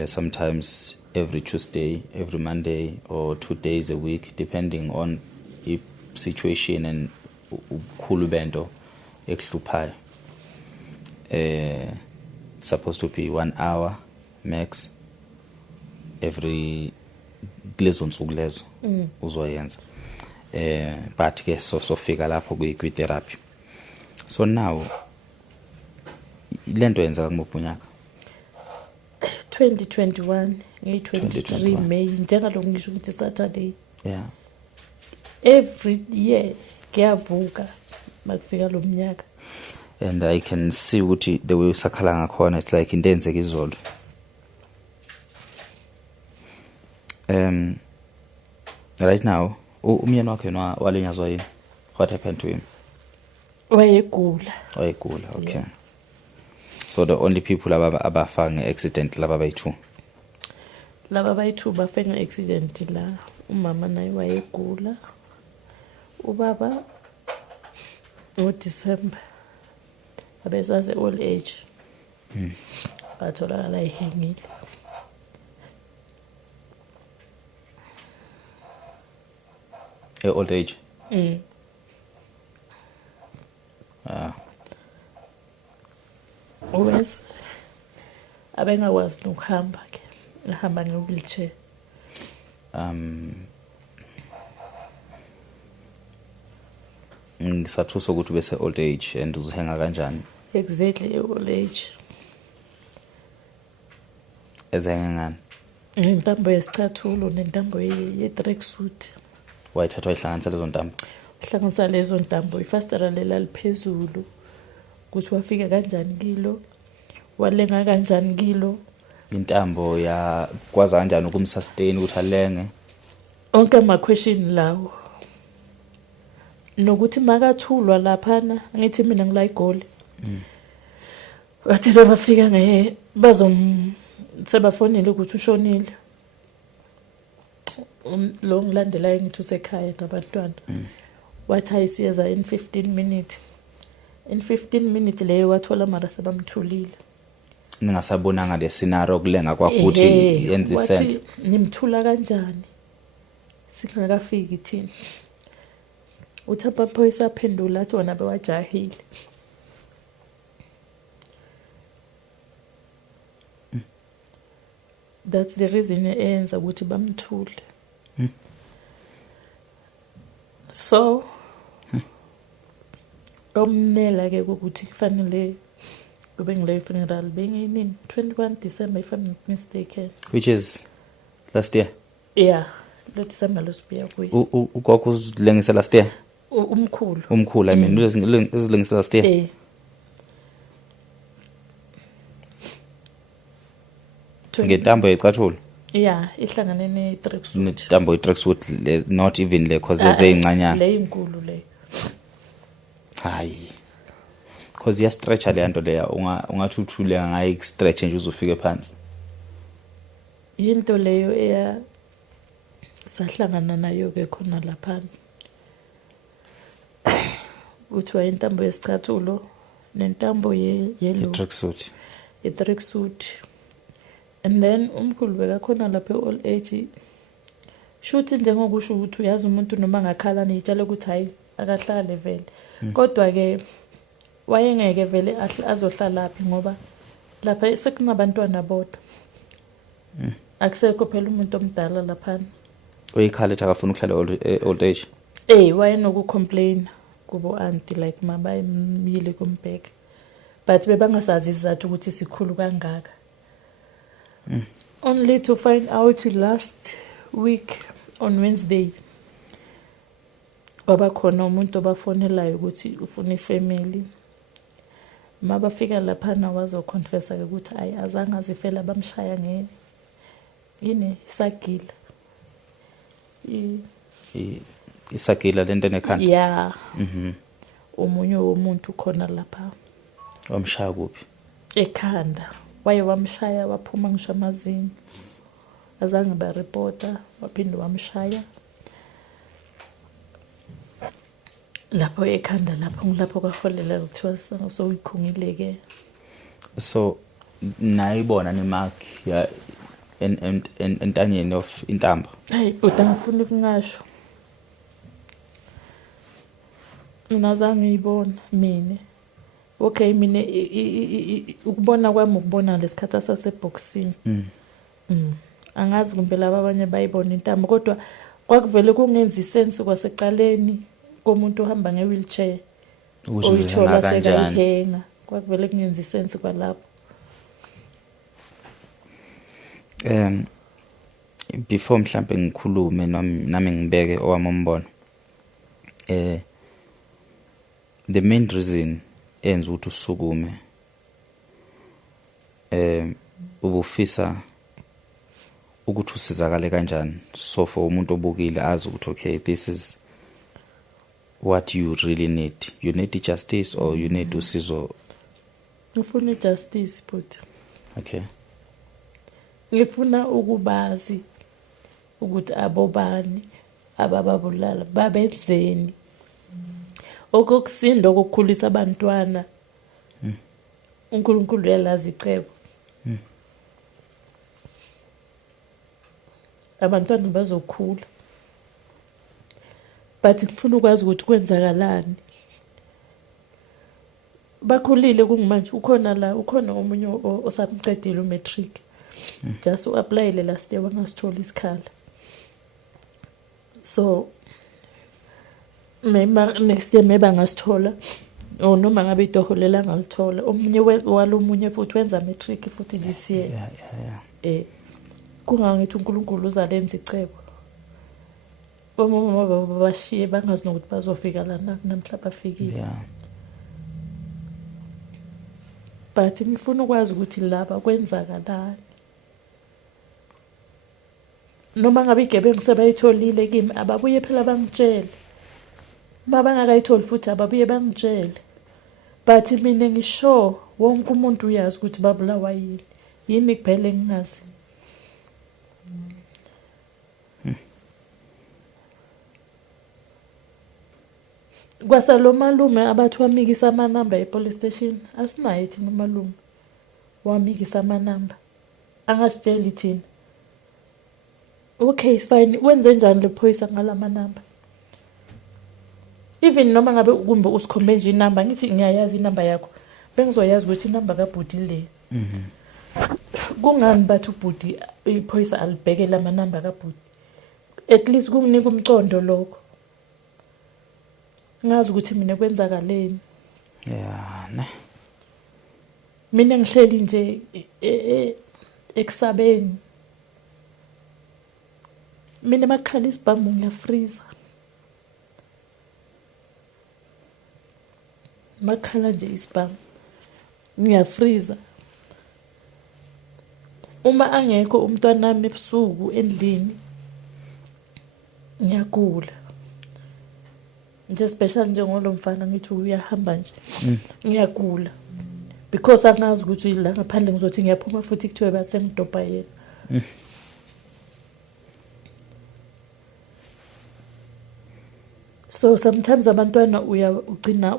Sometimes every Tuesday, every Monday or 2 days a week depending on the situation and ukhulu bento ekuhluphayo. Supposed to be 1 hour max every lezo nsuku lezo uzoyenza. But ke sofika lapho kwi-therapy. So now lento yenza kumuphunyaka 2021 ngi-23 May njengalo ngisho ukuthi Saturday. Yeah. Every year kuyavuka makufika lo mnyaka. And I can see ukuthi the way usakhala ngakhona it's like into enzeka izolo. Right now umyeni wakhe walinyazwa yini? What happened to him? Wayegula. Okay. Yeah. So the only people abafa nge-accident laba bayi-2. Laba bayi-2 bafe nge-accident la. Umama naye wayegula. Ubaba ngo-December abesaze old age. Batholakala ihengile. Old age. Uwes abengakwazi nokuhamba ke. Ahamba nge-wheelchair. Ngisathusa ukuthi bese old age and uzihenga kanjani? Exactly old age. Ezenga ngani? Intambo yesicathulo nentambo ye-tracksuit. Wayithatha ihlanganisa lezo ntambo. Ihlanganisa lezo ntambo ifastera lela liphezulu. Ukuthi wafika kanjani kilo? Walenga kanjani kilo? Intambo ya kwaza kanjani ukumsustain ukuthi alenge? Onke ama question lawo. Nokuthi makathulwa laphana ngithi mina ngila igoli. Wathi bafika sebafonile ukuthi ushonile. Lo ngilandelayo ngithi usekhaya nabantwana. Wathi ayisiyeza in 15 minutes. In 15 minutes leyo wathola mara sebamthulile. Ningasabonanga le scenario kulenga kwakuthi yenza sense. Wathi nimthula kanjani? Singakafiki thina. Uthapha phoyisa aphendula athi wona bewajahile. That's the reason eyenza ukuthi bamthule. So omnela ke ukuthi kufanele kube ngile funeral bengini 21 December if I'm not mistaken. Which is last year. Yeah, lo December lo sibuya kuyi. Ugogo uzilengisa last year. Umkhulu I mean uzilengisa last year. Ngentambo yecathulo. Yeah, ihlangane ne-tracksuit. Nentambo ye-tracksuit not even le cause leze incanyana. Le inkulu le. Hayi. Cause ya stretch le nto leya ungathi uthule ngayi stretch nje uzofika phansi. Into leyo eya sahlangana nayo ke khona lapha. kuthiwa intambo yesicathulo nentambo yelo i-tracksuit. i-tracksuit. And then umkhulu bekakhona lapha e-old age shuthi njengokusho ukuthi uyazi umuntu noma ngakhala nitshela ukuthi hayi akahlale vele. Kodwa ke wayengeke vele azohlala phi ngoba lapha sekunabantwana bodwa. Akusekho phela umuntu omdala lapha. Uyikhala ethi akafuna ukuhlala old age. Wayenokucomplain kubo auntie like mabayimile kumbheka. But bebangasazi izathu ukuthi sikhulu kangaka. Only to find out last week on Wednesday kwaba khona umuntu obafonelayo ukuthi ufuna ifamily. Mabafika lapha na wazoconfessa ukuthi ayi azange azifela bamshaya yini isagila. Isagila lento enekhanda. Yeah. Omunye womuntu khona lapha. Wamshaya kuphi? Ekhanda. Waye wamshaya waphuma ngisho amazinyo. Azange ba reporter waphinde wamshaya. Lapho ekhanda lapho ngilapho kwaholela ukuthiwa so uyikhungile. So nayibona nemark ya entanyeni of intamba. Hey but angifuni ukungasho. Mina zange ngiyibona mina. Okay mina ukubona kwami ukubona lesikhathi asaseboxing. Angazi kumbe laba abanye bayibona intamba kodwa kwakuvele kungenzi sense kwaseqaleni komuntu ohamba ngewheelchair. Uyithola sekayihenga. Kwakuvele kungenzi sense kwalapho. Before mhlambe ngikhulume nami ngibeke owamombono. The main reason enza ukuthi usukume ubufisa ukuthi usizakale kanjani. So for umuntu obukile azi ukuthi okay this is what you really need. You need justice or you need usizo. Ngifuna justice but okay. Ngifuna ukubazi ukuthi abobani abababulala babenzeni. Okukusinda ukukhulisa abantwana. uNkulunkulu uyalazi icebo. Abantwana bazokhula. But ngifuna ukwazi ukuthi kwenzakalani. Bakhulile kungimanje ukhona omunye osamcedile umatric. Just uapplyele last year wangasithola isikhala. So next year maybe angasithola noma ngabe idoholela ngalithola. Omunye walomunye futhi wenza matric futhi this year. Yeah. Kungangithi uNkulunkulu uzalenza icebo. Bomama babashiye bangazi nokuthi bazofika lana namhla bafikile. Yeah. But ngifuna ukwazi ukuthi laba kwenzakalani. Noma ngabe igebengu sebayitholile kimi ababuye phela bangitshele. Mabangakayitholi futhi ababuye bangitshele. But mina ngisho wonke umuntu uyazi ukuthi babulawa yini. Yimi kuphela engingazi. Kwasalo malume abathi wamikisa amanamba epolice station asinayo thina umalume wamikisa amanamba angasitsheli thina. Okay, it's fine. Wenze njani lephoyisa ngalamanamba? Even noma ngabe kumbe usikhombe nje inamba ngithi ngiyayazi inamba yakho. Bengizoyazi ukuthi inamba kaBhudi le. Kungani bathi uBhudi iphoyisa alibhekela amanamba kaBhudi? At least kunginika umcondo lokho. Ngazi ukuthi mina kwenzakaleni. Yeah, ne. Mina ngihleli nje eksabeni. Mina makhala isibhamu ngiyafreeza. Makhala nje isibhamu ngiyafreeza. Uma angekho umntwana wami ebusuku endlini ngiyagula. Nje special njengolo mfana ngithi uyahamba nje. Ngiyagula. Because angazi ukuthi la ngaphandle ngizothi ngiyaphuma futhi kuthiwe bathi sengidobha yena. So sometimes abantwana ugcina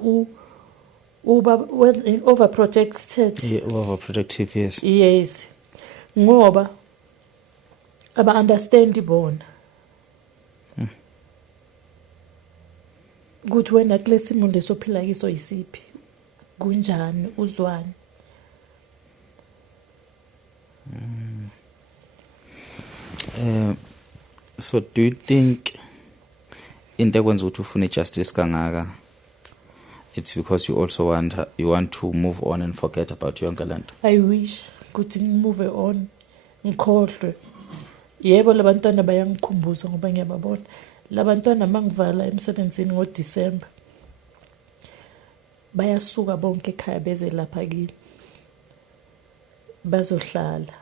overprotected. Yeah, overprotective, yes. Yes. Ngoba aba-understand bona. Ukuthi wena kulesi simo lesophila kiso yisiphi. Kunjani, uzwani. So do you think into ekwenza ukuthi ufune justice kangaka, it's because you also want to move on and forget about yonke lento? I wish ukuthi ngimove on, ngikhohlwe. Yebo labantwana bayangikhumbuza ngoba ngiyababona. Labantwana mangivala emsebenzini ngoDisemba. Bayasuka bonke ekhaya beze lapha kimi. Bazohlala.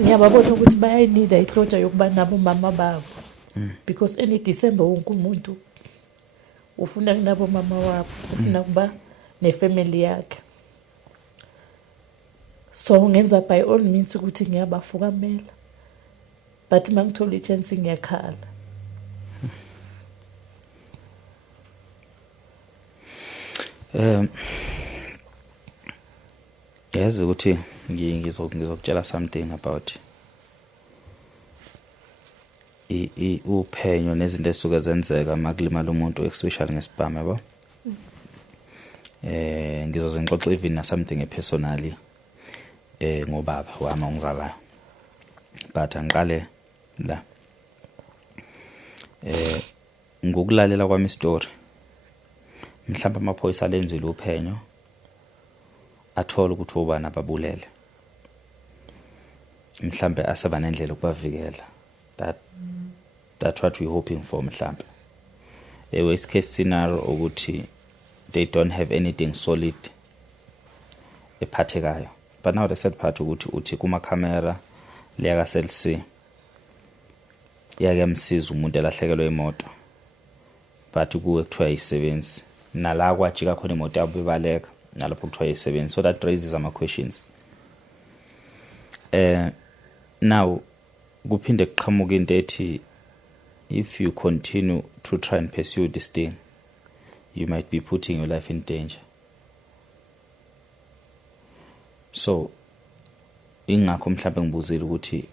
Ngiyababona ukuthi bayayinida iclosure yokuba nabo mama babo. Because any December wonke umuntu ufuna nabo mama wabo, ufuna kuba nefamily yakhe. So ngenza by all means ukuthi ngiyabafukamela. But mangithola ichance ngiyakhala. Yazi ukuthi ngizokutshela something about uphenyo nezinto esuke zenzeka makulimala umuntu especially ngesibhamu yabo. Ngizoze ngixoxe even na something personally ngobaba wami ongizalayo. But angiqale la. Ngokulalela kwami story. Mhlawumbe amaphoyisa lenzile uphenyo athola ukuthi ubani ababulele. Mhlawumbe aseba nendlela ukubavikela. That's what we're hoping for mhlawumbe. A worst case scenario ukuthi they don't have anything solid ephathekayo. But now the sad part ukuthi uthi kuma camera leyaka CellC yakemsiza umuntu elahlekelwe imoto. But kuwe kuthiwa isebenzi nala kwajika khona imoto yabo ibaleka nalapho kuthiwa isebenzi. So that raises some questions. Now kuphinde kuqhamuka into ethi if you continue to try and pursue this thing, you might be putting your life in danger. So ingakho mhlawumbe ngibuzile ukuthi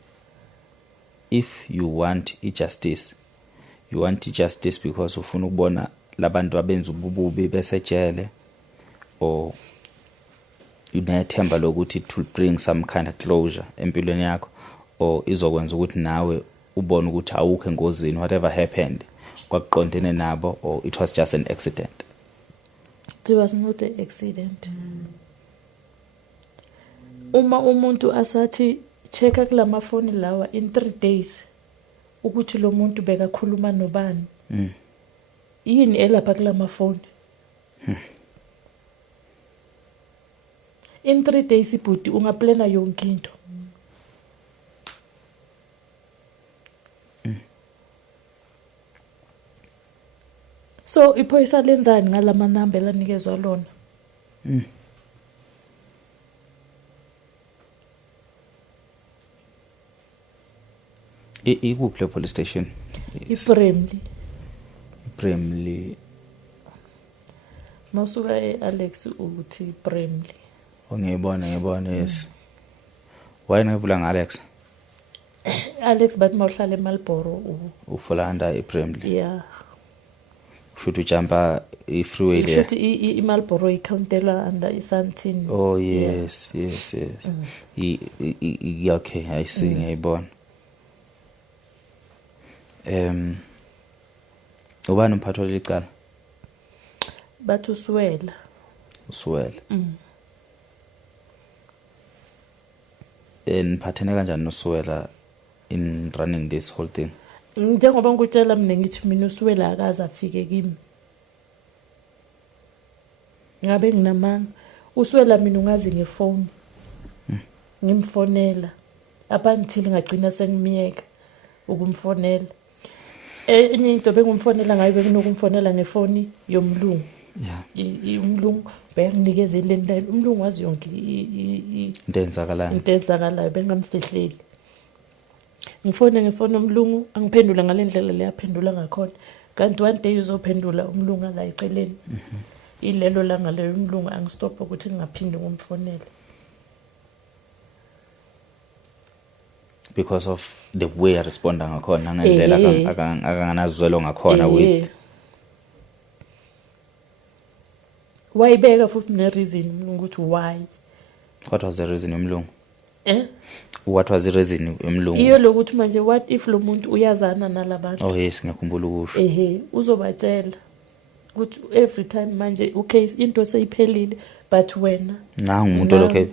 if you want justice, you want justice because ufuna ukubona labantu abenza ubububi besejele, or unethemba lokuthi it will bring some kind of closure empilweni yakho, or izokwenza ukuthi nawe ubone ukuthi awukho engozini, whatever happened kwakuqondene nabo, or it was just an accident. It was not an accident. Uma umuntu asathi checka kulama phone lawa in 3 days ukuthi lo muntu bekakhuluma nobani. Yini elapha kulama phone? In 3 days ibhuti ungaplana yonke into. So iphoyisa lenzani ngalama number lanikezwa lona? Ikuphi le police station? Bramley. Mawusuka Alex uthi Bramley. Ngiyibona yes. Why ngivula ngAlex? Alex but mawuhlala eMalboro ufula under Bramley. Yeah. Should jumpa freeway there? Should iMalboro ikountela under iSantini. Oh yes, yeah. Yes. Okay, I see. Ngiyibona. Ubani umphathi welicala? Bathu Swela. Niphathene kanjani noSwela in running this whole thing? Njengoba ngikutshela mina ngithi mina uSwela akaze afike kimi. Ngabe nginamanga. uSwela mina ungazi ngefone. Ngimfonela. Up until ngagcina sengimiyeka ukumfonela. Enye into bengumfonela ngayo bekunokumfonela ngefoni yomlungu. Yeah. Umlungu benginikeze le nto. Umlungu wazi yonke into enzakalayo bengamfihleli. Ngifone ngefoni yomlungu angiphendula ngalendlela le yaphendula ngakhona. kanti one day uzophendula umlunga la eceleni ilelo langa lelo umlunga angistop ukuthi ngingaphindi ngomfonele because of the way I responda ngakhona ngendlela akanganazwelo ngakhona with why beka futhi ne reason umlungu ukuthi why. What was the reason umlungu? What was the reason umlungu? Iyo lokuthi manje what if lo muntu uyazana nalabantu? Oh yes, ngiyakhumbula ukusho. Uzobatshela ukuthi every time manje okay into seyiphelile but wena umuntu lokho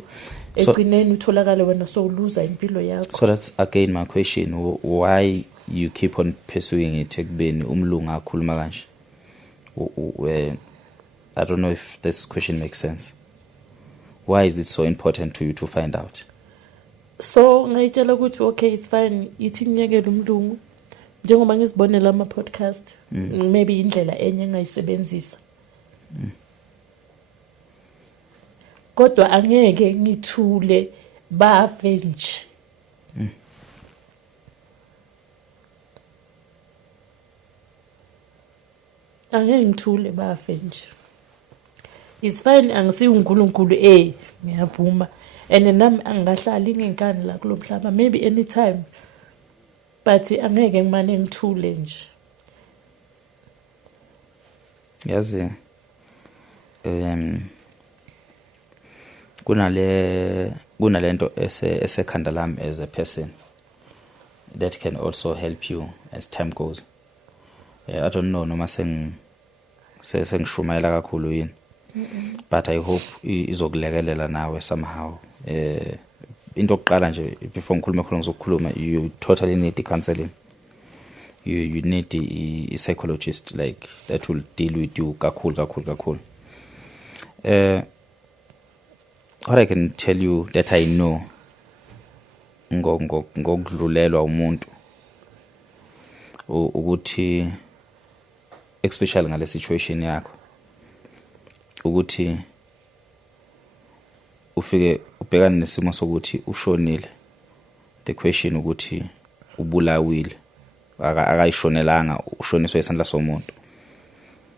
egcineni utholakala wena so loser impilo yakho. So that's again my question, why you keep on pursuing it ekubeni umlungu akhuluma kanje? I don't know if this question makes sense. Why is it so important to you to find out? So ngayitshela ukuthi okay it's fine ithi ngiyekela umlungu njengoba ngisibonela ama podcast maybe indlela enye engayisebenzisa kodwa angeke ngithule bafe nje angeke ngithule bafe nje. It's fine angisiyo uNkulunkulu ngiyavuma and nami angahlali ngenkani la kulomhlaba maybe anytime but angeke ngimane ngithule nje. Yazi kunalento esekhanda lami as a person that can also help you as time goes. I don't know noma sengishumayela kakhulu yini. But I hope izokulekelela nawe somehow. Into yokuqala nje before ngikhuluma khona ngizokukhuluma, you totally need counseling. You need a psychologist like that will deal with you kakhulu. What I can tell you that I know ngokudlulelwa umuntu ukuthi especially ngale situation yakho ukuthi ufike ubhekana nesimo sokuthi ushonile. The question ukuthi ubulawile akayishonelanga, ushoniswe isandla somuntu.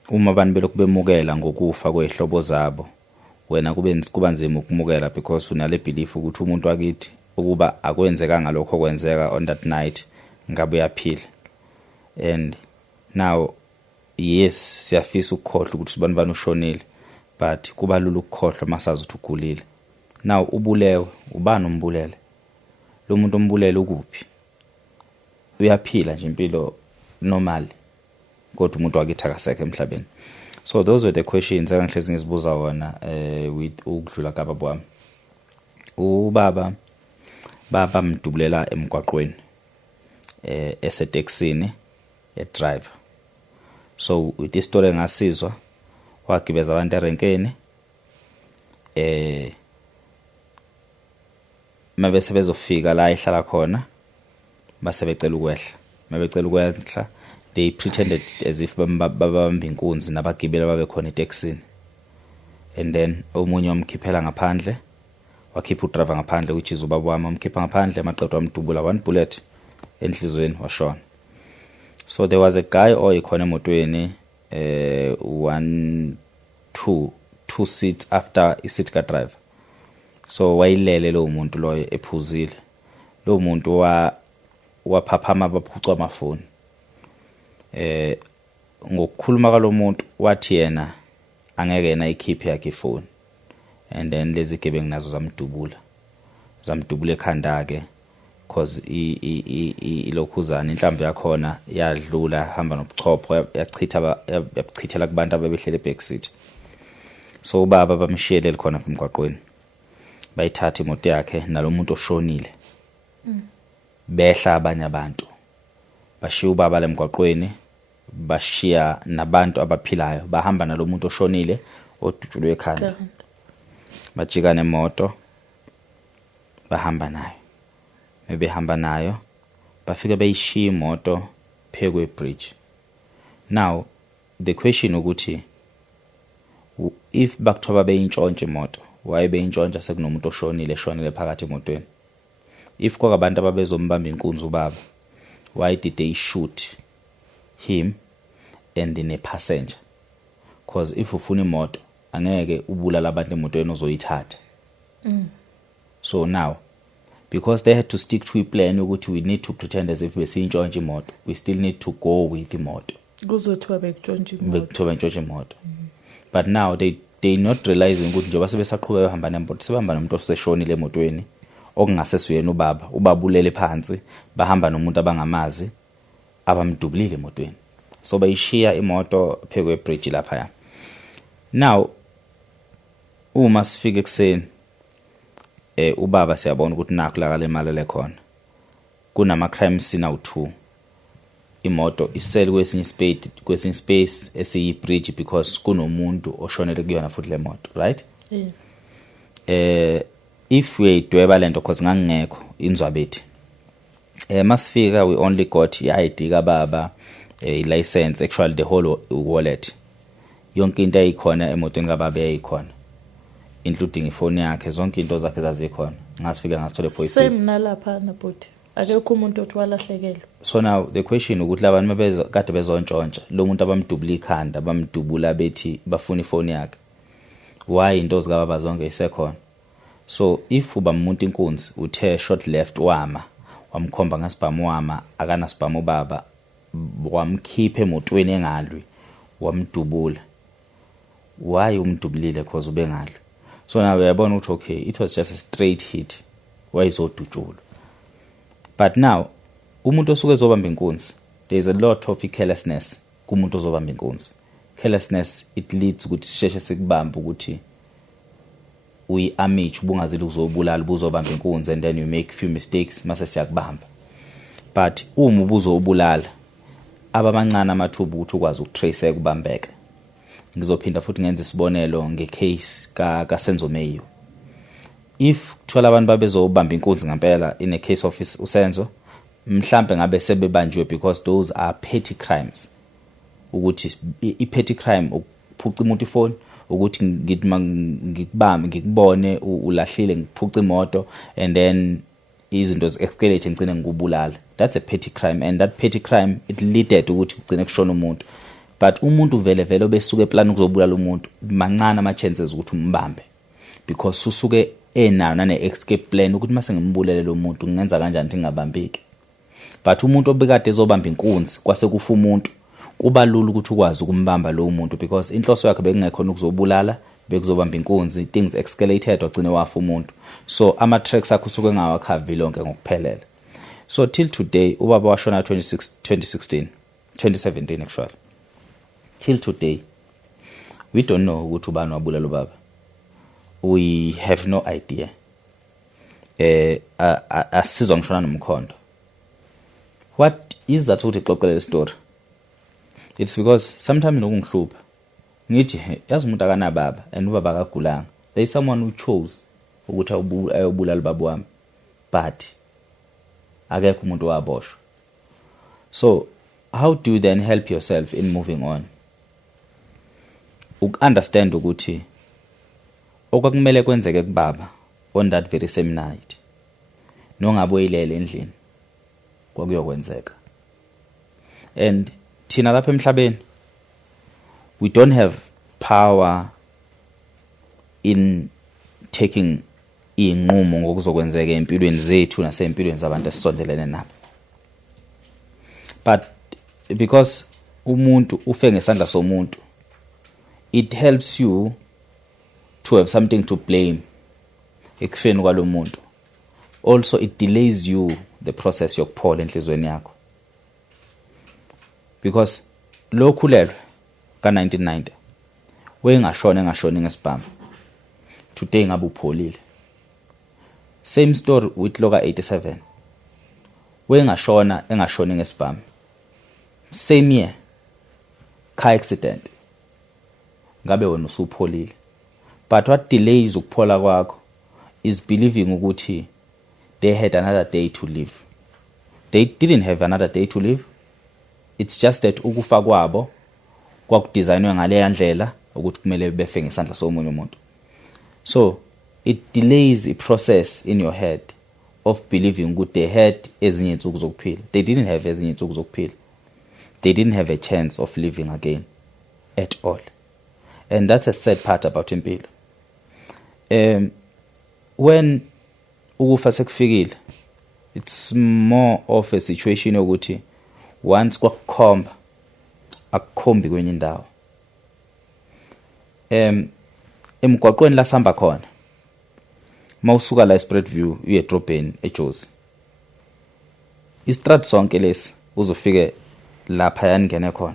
Uma abantu belokhu bemukela ngokufa kwehlobo zabo, wena kuba nzima ukumukela because unale belief ukuthi umuntu wakithi ukuba akwenzekanga lokho kwenzeka on that night ngabe uyaphila. And now yes siyafisa ukukhohlwa ukuthi sibani bani ushonile but kuba lula ukukhohlwa masazi ukuthi ugulile. Now ubulewe ubani umbulele? Lo muntu ombulele ukuphi? Uyaphila nje impilo normal kodwa umuntu wakithi akasekho emhlabeni. So those were the questions engihlezi ngizibuza wona with ukudlula kababa wami. Ubaba mdubulela emgwaqweni eseteksini driver. So with this story ngasizwa wagibeza abantu erenkeni mabese bezofika la ehlala khona base becela ukwehla. They pretended as if babamba inkunzi nabagibela babe khona eTexini. And then omunye wamkhiphela ngaphandle, wakhipha udriver ngaphandle which is ubaba wami, wamkhipha ngaphandle amaqedwa wamdubula 1 bullet enhlizweni washona. So there was a guy oyikhona emotweni 2 seats after iseat ka driver. So wayilele lo muntu loyo ephuzile. Lo muntu waphaphama baphucwa amafoni. Ngokukhuluma kwalo muntu wathi yena angeke yena ikhiphe yakhe ifoni. And then lezi gebengu nazo zamdubula ekhanda ke because ilokhuzana inhlamvu yakhona yadlula hamba nobuchopho yachithela kubantu ababehlele eback seat. So ubaba bamshiyele khona emgwaqweni, bayithatha imoto yakhe nalomuntu oshonile. Behla abanye abantu bashiya ubaba lemgwaqweni, bashiya nabantu abaphilayo, bahamba nalomuntu oshonile odutshulwe ekhanda. Bajika nemoto bahamba nayo. Behamba nayo bafika bayishiya imoto phekwe bridge. Now the question ukuthi if bakuthoba beyintshontshe imoto, why beyintshontsha sekunomuntu oshonile phakathi emotweni? If kwabantu ababezombamba inkunzi ubaba, why did they shoot him and ne-passenger. Because if ufuna imoto angeke ubulala abantu emotweni ozoyithatha. So now because they had to stick to a plan ukuthi we need to pretend as if besiyintshontsha imoto, we still need to go with imoto. Kuzothiwa bekuthiwa imoto. But now they not realizing ukuthi njengoba sebesaqhubeka behamba nemoto sebehamba nomuntu oseshonile emotweni okungasesuyena ubaba ulele phansi bahamba nomuntu abangamazi abamdubulile emotweni. So bayishiya imoto phekwe bridge lapha. Now uma sifike ekseni ubaba siyabona ukuthi nakho la kale mali lekhona kunama crime scene awu2. Imoto isel kwesinye space esiyi bridge because kunomuntu oshonele kuyona futhi le moto, right? Yeah. If we dweba lento cause ngangekho inzwabethi masifika we only got i-ID kababa, i-license, actually the whole wallet, yonke into ayikhona emotweni kababa yayikhona, including ifoni yakhe, zonke into zakhe zazikhona. Ngasifika ngasithole voice same nalapha na body akekho umuntu othi walahlekelwe. So now the question ukuthi labantu mabeza kade bezontshontsha lo muntu abamdubula ikhanda bamdubula bethi bafuna ifoni yakhe, why into zikababa zonke isekhona? So if uba umuntu inkunzi uthe short left wamkhomba ngasibhamu akana sibhamu baba wamkhipha emotweni engalwi wamdubula, why umdubulile because ube ngalwi? So now uyabona ukuthi okay, it was just a straight hit, why izodutshulwa. But now umuntu osuke ezobamba inkunzi, there is a lot of carelessness kumuntu ozobamba inkunzi. Carelessness it leads ukuthi sisheshe sikubamba ukuthi uyi-amish ubungazili uzobulala ubuzobamba inkunzi and then you make few mistakes mase siyakubamba. But uma ubuzobulala ababancane amathuba ukuthi ukwazi ukutrace ukubambeka. Ngizophinda futhi ngenze isibonelo ngecase kaSenzo Mayo. If kuthola abantu babezobamba inkunzi ngempela in a case of uSenzo, mhlambe ngabe sebebanjiwe because those are petty crimes. Ukuthi i-petty crime ukuphuca umuntu ifoni, ukuthi ngikubone ulahlile ngiphuca imoto and then izinto escalate ngicine ngikubulala. That's a petty crime, and that petty crime it leaded ukuthi kugcine kushona umuntu. But umuntu vele obesuke plan ukuzobulala umuntu mancane ama chances ukuthi umbambe because usuke enayo nane escape plan ukuthi mase ngimbulele lo muntu ngenza kanjani ukuthi ngingabambeki. But umuntu obekade ezobamba inkunzi kwase kufa umuntu kuba lula ukuthi ukwazi ukumbamba lo muntu because inhloso yakhe bekungekhona ukuzobulala, bekuzobamba inkunzi, things escalated wagcine wafa umuntu. So ama tracks akho usuke ngawakhavi lonke ngokuphelela. So till today ubaba washona 2017 actually. Till today we don't know ukuthi ubani wabulala ubaba. We have no idea. Asizwa ngishona nomkhondo. What is that ukuthi xoxele le story? It's because sometimes nokungihlupha ngithi yazi umuntu akana baba and ubaba akagulanga. There is someone who chose ukuthi ayobulala ubaba wami, but akekho umuntu waboshwa. So how do you then help yourself in moving on? Understand ukuthi okwakumele kwenzeke kubaba on that very same night nongaboyilele endlini kwakuyokwenzeka. And thina lapha emhlabeni we don't have power in taking inqumo ngokuzokwenzeka empilweni zethu nasempilweni zabantu esisondelene nabo. But because umuntu ufe ngesandla somuntu, it helps you to have something to blame ekufeni kwalo muntu. Also it delays you the process yokuphola enhlizweni yakho. Because lo khulelwe ka1990 wengashona ngesibhamu, today ngabe upholile. Same story with lo ka87 wengashona ngesibhamu, same year car accident ngabe wena usupholile. But what delays ukuphola kwakho is believing ukuthi they had another day to live. They didn't have another day to live. It's just that ukufa kwabo kwakudesignwe ngale ndlela ukuthi kumele befe ngesandla somunye umuntu. So it delays a process in your head of believing ukuthi they had ezinye insuku zokuphila. They didn't have ezinye insuku zokuphila. they didn't have a chance of living again at all. And that's a sad part about impilo. When ukufa sekufikile, it's more of a situation yokuthi once kwakukhomba akukhombi kwenye indawo. Emgwaqweni la sihamba khona, mawusuka la eSpreadview uye edrobheni eJozi, istrad sonke lesi uzofike lapha yangene khona,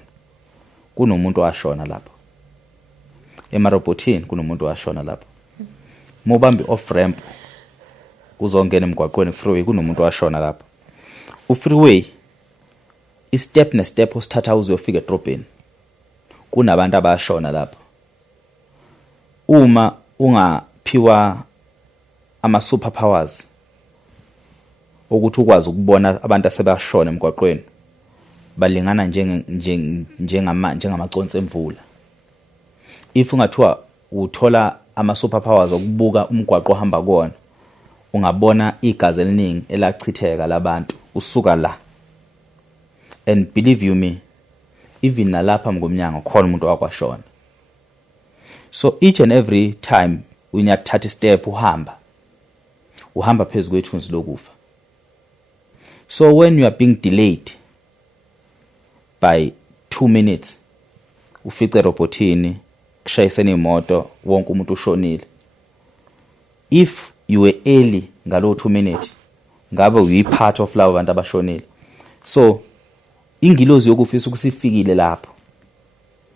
kunomuntu washona lapho. Emarobotini kunomuntu washona lapho. Mobambi off ramp uzongena emgwaqweni freeway kunomuntu washona lapho. Freeway istep nestep osithatha uzofika edrobheni kunabantu abashona lapho. Uma ungaphiwa ama superpowers ukuthi ukwazi ukubona abantu asebashona emgwaqweni, balingana njengamaconsi emvula. If ungathiwa uthola ama superpowers okubuka umgwaqo ohamba kuona, ungabona igazi eliningi elachitheka labantu usuka la. And believe you me, even nalapha ngomnyango khona umuntu wakwashona. So each and every time unyathatha step uhamba phezulu kwethunzi lokufa. So when you are being delayed by 2 minutes, ufice robotini kushayisene imoto wonke umuntu ushonile. If you were early ngalo 2 minutes, ngabe uyi part of labo bantu abashonile. So ingilozi yokufa isukusifikile lapho.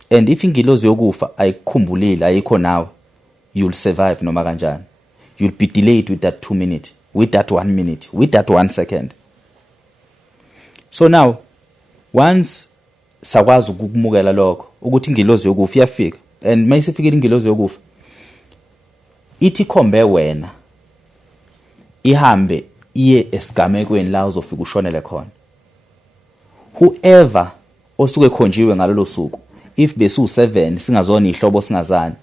And if ingilozi yokufa ayikukhumbulile ayikho nawe, you'll survive noma kanjani. You'll be delayed with that 2 minutes, with that 1 minute, with that 1 second. So now once sakwazi ukumukela lokho ukuthi ingilozi yokufa iyafika, and mayisifikile ingilozi yokufa ithi khombe wena ihambe iye esigamekweni la uzofika ushonele khona. Whoever osuke khonjiwe ngalolo suku, if besu 7 singazona ihlobo singazani,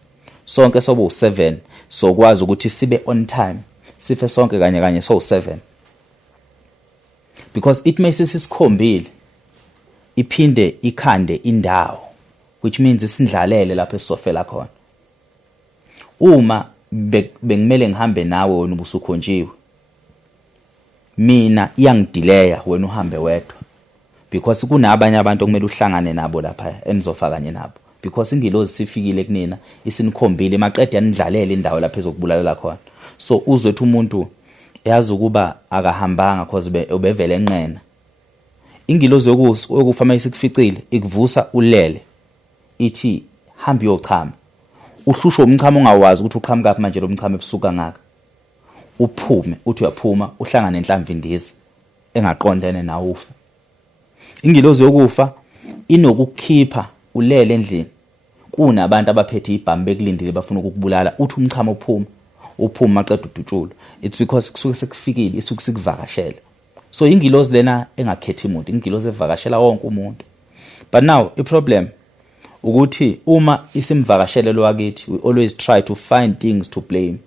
sonke sobo 7 sokwazi ukuthi sibe on time, sife sonke kanye so 7. Because it may sesikhombile iphinde ikhande indawo, which means isindlalele lapho esofela khona. Uma bengimele ngihambe nawe wena ubusukhonjiwe, mina iyangidelaya wena uhambe wedwa, because kunabanye abantu okumele uhlangane nabo lapha enizofa kanye nabo, because ingilozi sifikile kunina isinikhombile maqede yanidlalela indawo lapha ezokubulalela khona. So uzwethu umuntu yazi ukuba akahambanga because ubevele enqena. Ingilozi yokufa mayisikuficile ikuvusa ulele, ithi hamba uyochama. Uhlushwa umchamo ongawazi ukuthi uqhamuka kaphi manje lo mchamo ebusuka ngaka. Uphume uthi uyaphuma uhlangane nenhlamvindizi engaqondene nawe ufa. Ingilozi yokufa inokukhipha ulele endlini kunabantu abaphethe ibhambe ekulindile bafuna ukukubulala, uthi umchamo uphuma maqeda udutshulo. It's because kusuke sekufikile isuke sikuvakashela. So ingilozi lena engakhethi umuntu, ingilozi evakashela wonke umuntu. But now the problem ukuthi uma isimvakashele lo wakithi, we always try to find things to blame.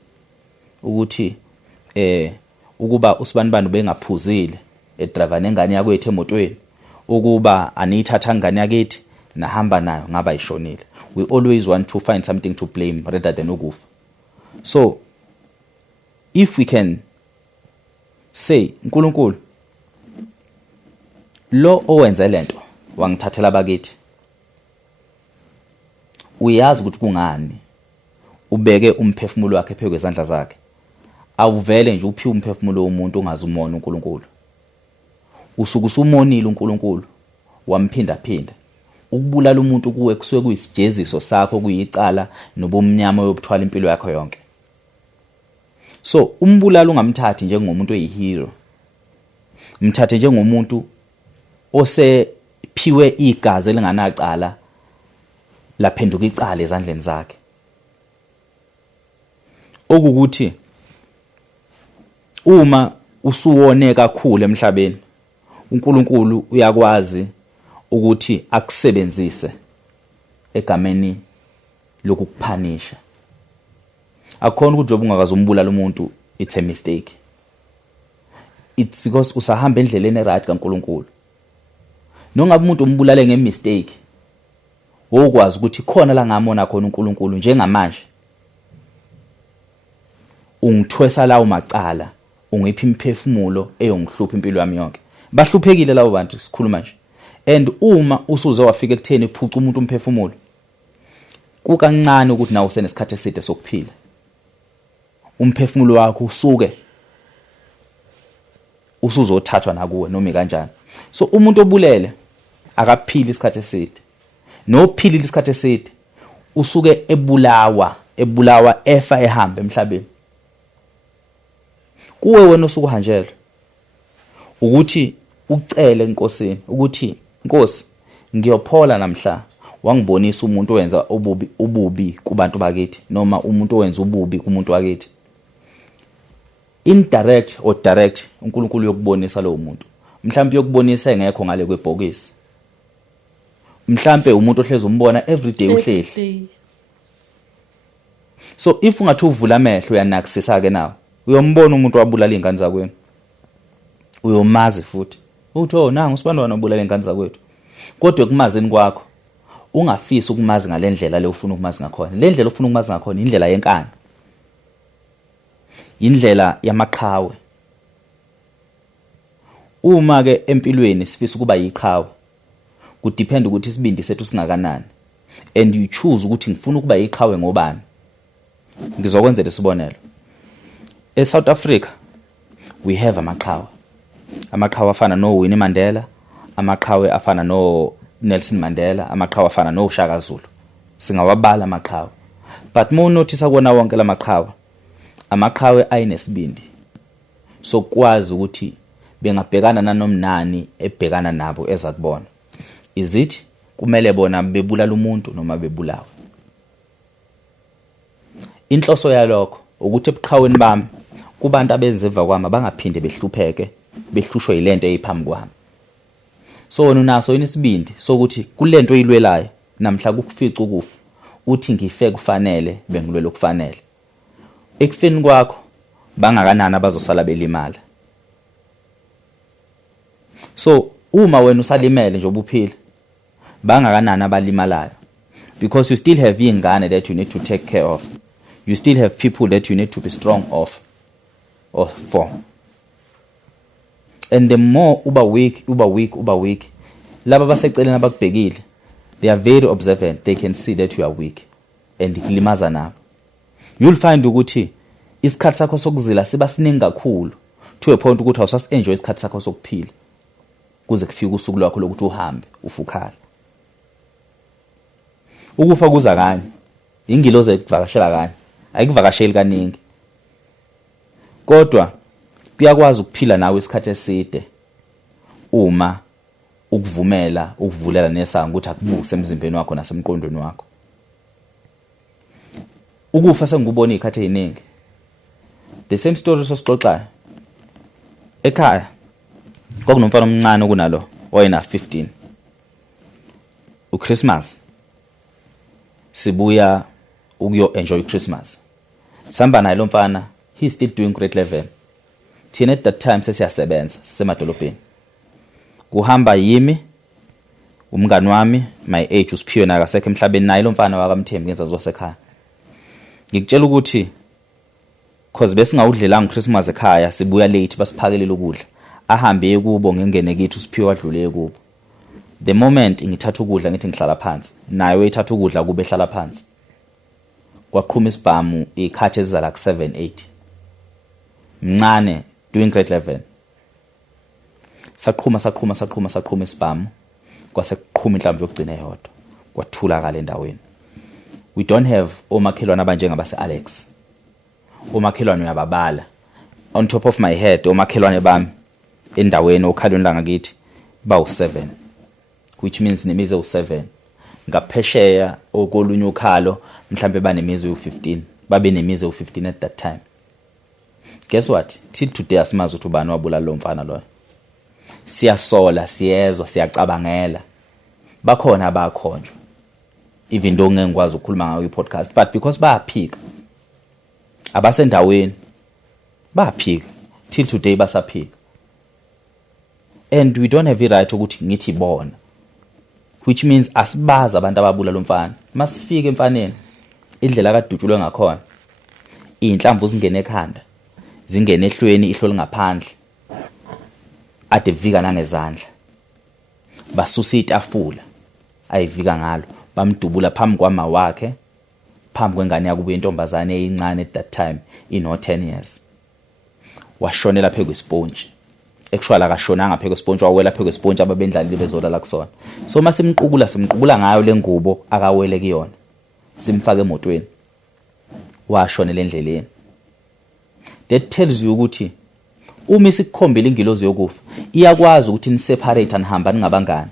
Ukuthi ukuba usibanibani bengaphuzile edriver nengane yakwethu emotweni, ukuba aniyithatha ngane yakithi nahamba nayo ngaba ishonile. We always want to find something to blame rather than ukufa. So if we can say uNkulunkulu lo owenza lento wangithathela bakithi, uyazi ukuthi kungani ubeke umphefumulo wakhe phezu kwezandla zakhe, awuvele nje uphiwe umphefumulo womuntu ongazi umona uNkulunkulu. Usuku usumonile uNkulunkulu wamphinda ukubulala umuntu kuwe kusuke kuyisijeziso sakho, kuyicala nobumnyama yobuthwala impilo yakho yonke. So umbulala ungamthathi njengomuntu oyihero, mthathe njengomuntu osephiwe igazi elinganacala laphenduka icala ezandleni zakhe. Okukuthi uma usuwone kakhulu emhlabeni, uNkulunkulu uyakwazi ukuthi akusebenzise egameni lokukuphanisha. Akukhona ukuthi njengoba ungakazi umbulala umuntu it's a mistake. It's because usahamba endleleni right kaNkulunkulu. nongabe umuntu umbulale ngemistake wokwazi ukuthi khona la ngamona khona uNkulunkulu njengamanje ungithwesa lawo macala ungiphi imphefumulo eyongihlupha impilo yami yonke bahluphekile labo bantu sikhuluma nje and uma usuze wafika ekutheni iphuca umuntu umphefumulo kukancane ukuthi nawe usenesikhathi eside sokuphila umphefumulo wakho usuke usuzothathwa nakuwe noma kanjani so umuntu obulele akaphili isikhathi eside nophilile isikhathi eside usuke ebulawa efa ehamba emhlabeni kuwe wena osukuhanjelwe ukuthi ucele enkosini ukuthi Nkosi ngiyophola namhla wangibonisa umuntu owenza ububi kubantu bakithi noma umuntu owenza ububi kumuntu wakithi indirect or direct uNkulunkulu yokubonisa lo muntu mhlawumbe yokubonisa engekho ngale kwebhokisi mhlawumbe umuntu ohlezi umbona everyday uhleli so if ungathi uvula amehlo uyanakisisa ke nawe uyombona umuntu wabulala ingane zakwenu uyomazi futhi uthi oh nangu usibandwana obulala ingane zakwethu kodwa ekumazeni kwakho ungafisi ukumazi ngalendlela le ufuna ukumazi ngakhona le ndlela ufuna ukumazi ngakhona indlela yenkani indlela yamaqhawe uma ke empilweni sifisa ukuba yiqhawe kudepend ukuthi isibindi sethu singakanani and you choose ukuthi ngifuna ukuba yiqhawe ngobani ngizokwenzela isibonelo eSouth Africa we have amaqhawe afana no Winnie Mandela amaqhawe afana no Nelson Mandela amaqhawe afana no Shaka Zulu singawabala amaqhawe but more notice akona wonke amaqhawe ayinesibindi so kwazi ukuthi bengabhekana nanomnani ebhekana nabo ezakubona is it kumele bona bebulala umuntu noma bebulawa inhloso yalokho ukuthi ebuqhaweni bami kubantu abenziva kwami bangaphinde behlupheke behlushwe yilento eyiphambi kwami so wena unaso inisibindi sokuthi kulento oyilwelayo namhla kukufica ukufa uthi ngife kufanele bengilwela ukufanele ekufeni kwakho bangakanani abazosala belimala so uma wena usalimele nje obuphila bangakanani abalimalayo because you still have ingane that you need to take care of you still have people that you need to be strong of or for and the more uba weak laba baseceleni abakubhekile they are very observant they can see that you are weak and kulimaza nabo you'll find ukuthi isikhathi sakho sokuzila siba siningi kakhulu to a point ukuthi awusas enjoy isikhathi sakho sokuphila kuze kufike usuku lwakho lokuthi uhambe ufukhala ukufa kuza kanye ingiloze ekuvakashela kanye ayikuvakasheli kaningi kodwa kuyakwazi ukuphila nawe isikhathi eside uma ukuvulela nesango ukuthi akubuse emzimbeni wakho nasemqondweni wakho ukufa sengubona ikhathi eziningi the same story sosixoxayo ekhaya kwakunomfana omncane kunalo oyena 15 uChristmas sibuya ukuyo enjoy Christmas samba naye lo mfana he still doing grade 11 thina at that time sesiyasebenza semadolobheni kuhamba yimi umngani wami my age usiphiwe na akasekho emhlabeni naye lo mfana wakamthembi ngenza zosekhaya ngikutshela ukuthi cause besingawudlelanga Christmas ekhaya sibuya late basiphakelele ukudla ahambe kubo ngengene kithi usiphiwe wadlule kubo the moment ngithatha ukudla ngithi ngihlala phansi naye uyithatha ukudla kube ehlala phansi kwaqhuma isibhamu ikhathi ezizala ku 7-8 mncane doing grade 11 saqhuma isibhamu kwase kuqhuma inhlamvu yokugcina eyodwa kwathula kale endaweni we don't have omakhelwane abanjengabase Alex omakhelwane uyababala on top of my head omakhelwane bami endaweni okhalweni la ngakithi bawu7 which means nemize u7 ngaphesheya okolunye ukhalo mhlambe banemize u15 babe nemize u15 at that time guess what till today asimazi ukuthi ubani wabulala lo mfana loyo siyasola siyezwa siyacabangela bakhona abakhonjwa even though ngengikwazi ukukhuluma ngayo i-podcast but because bayaphika abasendaweni bayaphika till today basaphika and we don't have the right ukuthi ngithi bona which means asibazi abantu ababulala umfana. Masifika emfaneni indlela kadutshulwe ngakhona inhlamvu zingene ekhanda zingene ehlweni ihlo lingaphandle ade vika nangezandla basusa itafula ayivika ngalo bamdubula phambi kwama wakhe phambi kwengane yakuba intombazane eyincane at that time ino 10 years washonela phezu kwesponge actually akashonanga phezu kwesponge wawela phezu kwesponge ababendlalile bezolala kusona so simqubula ngayo lengubo akawele kuyona simfaka emotweni washonela endleleni. That tells you ukuthi uma isikukhombela ingilozi yokufa iyakwazi ukuthi ni separate anihamba ningabangani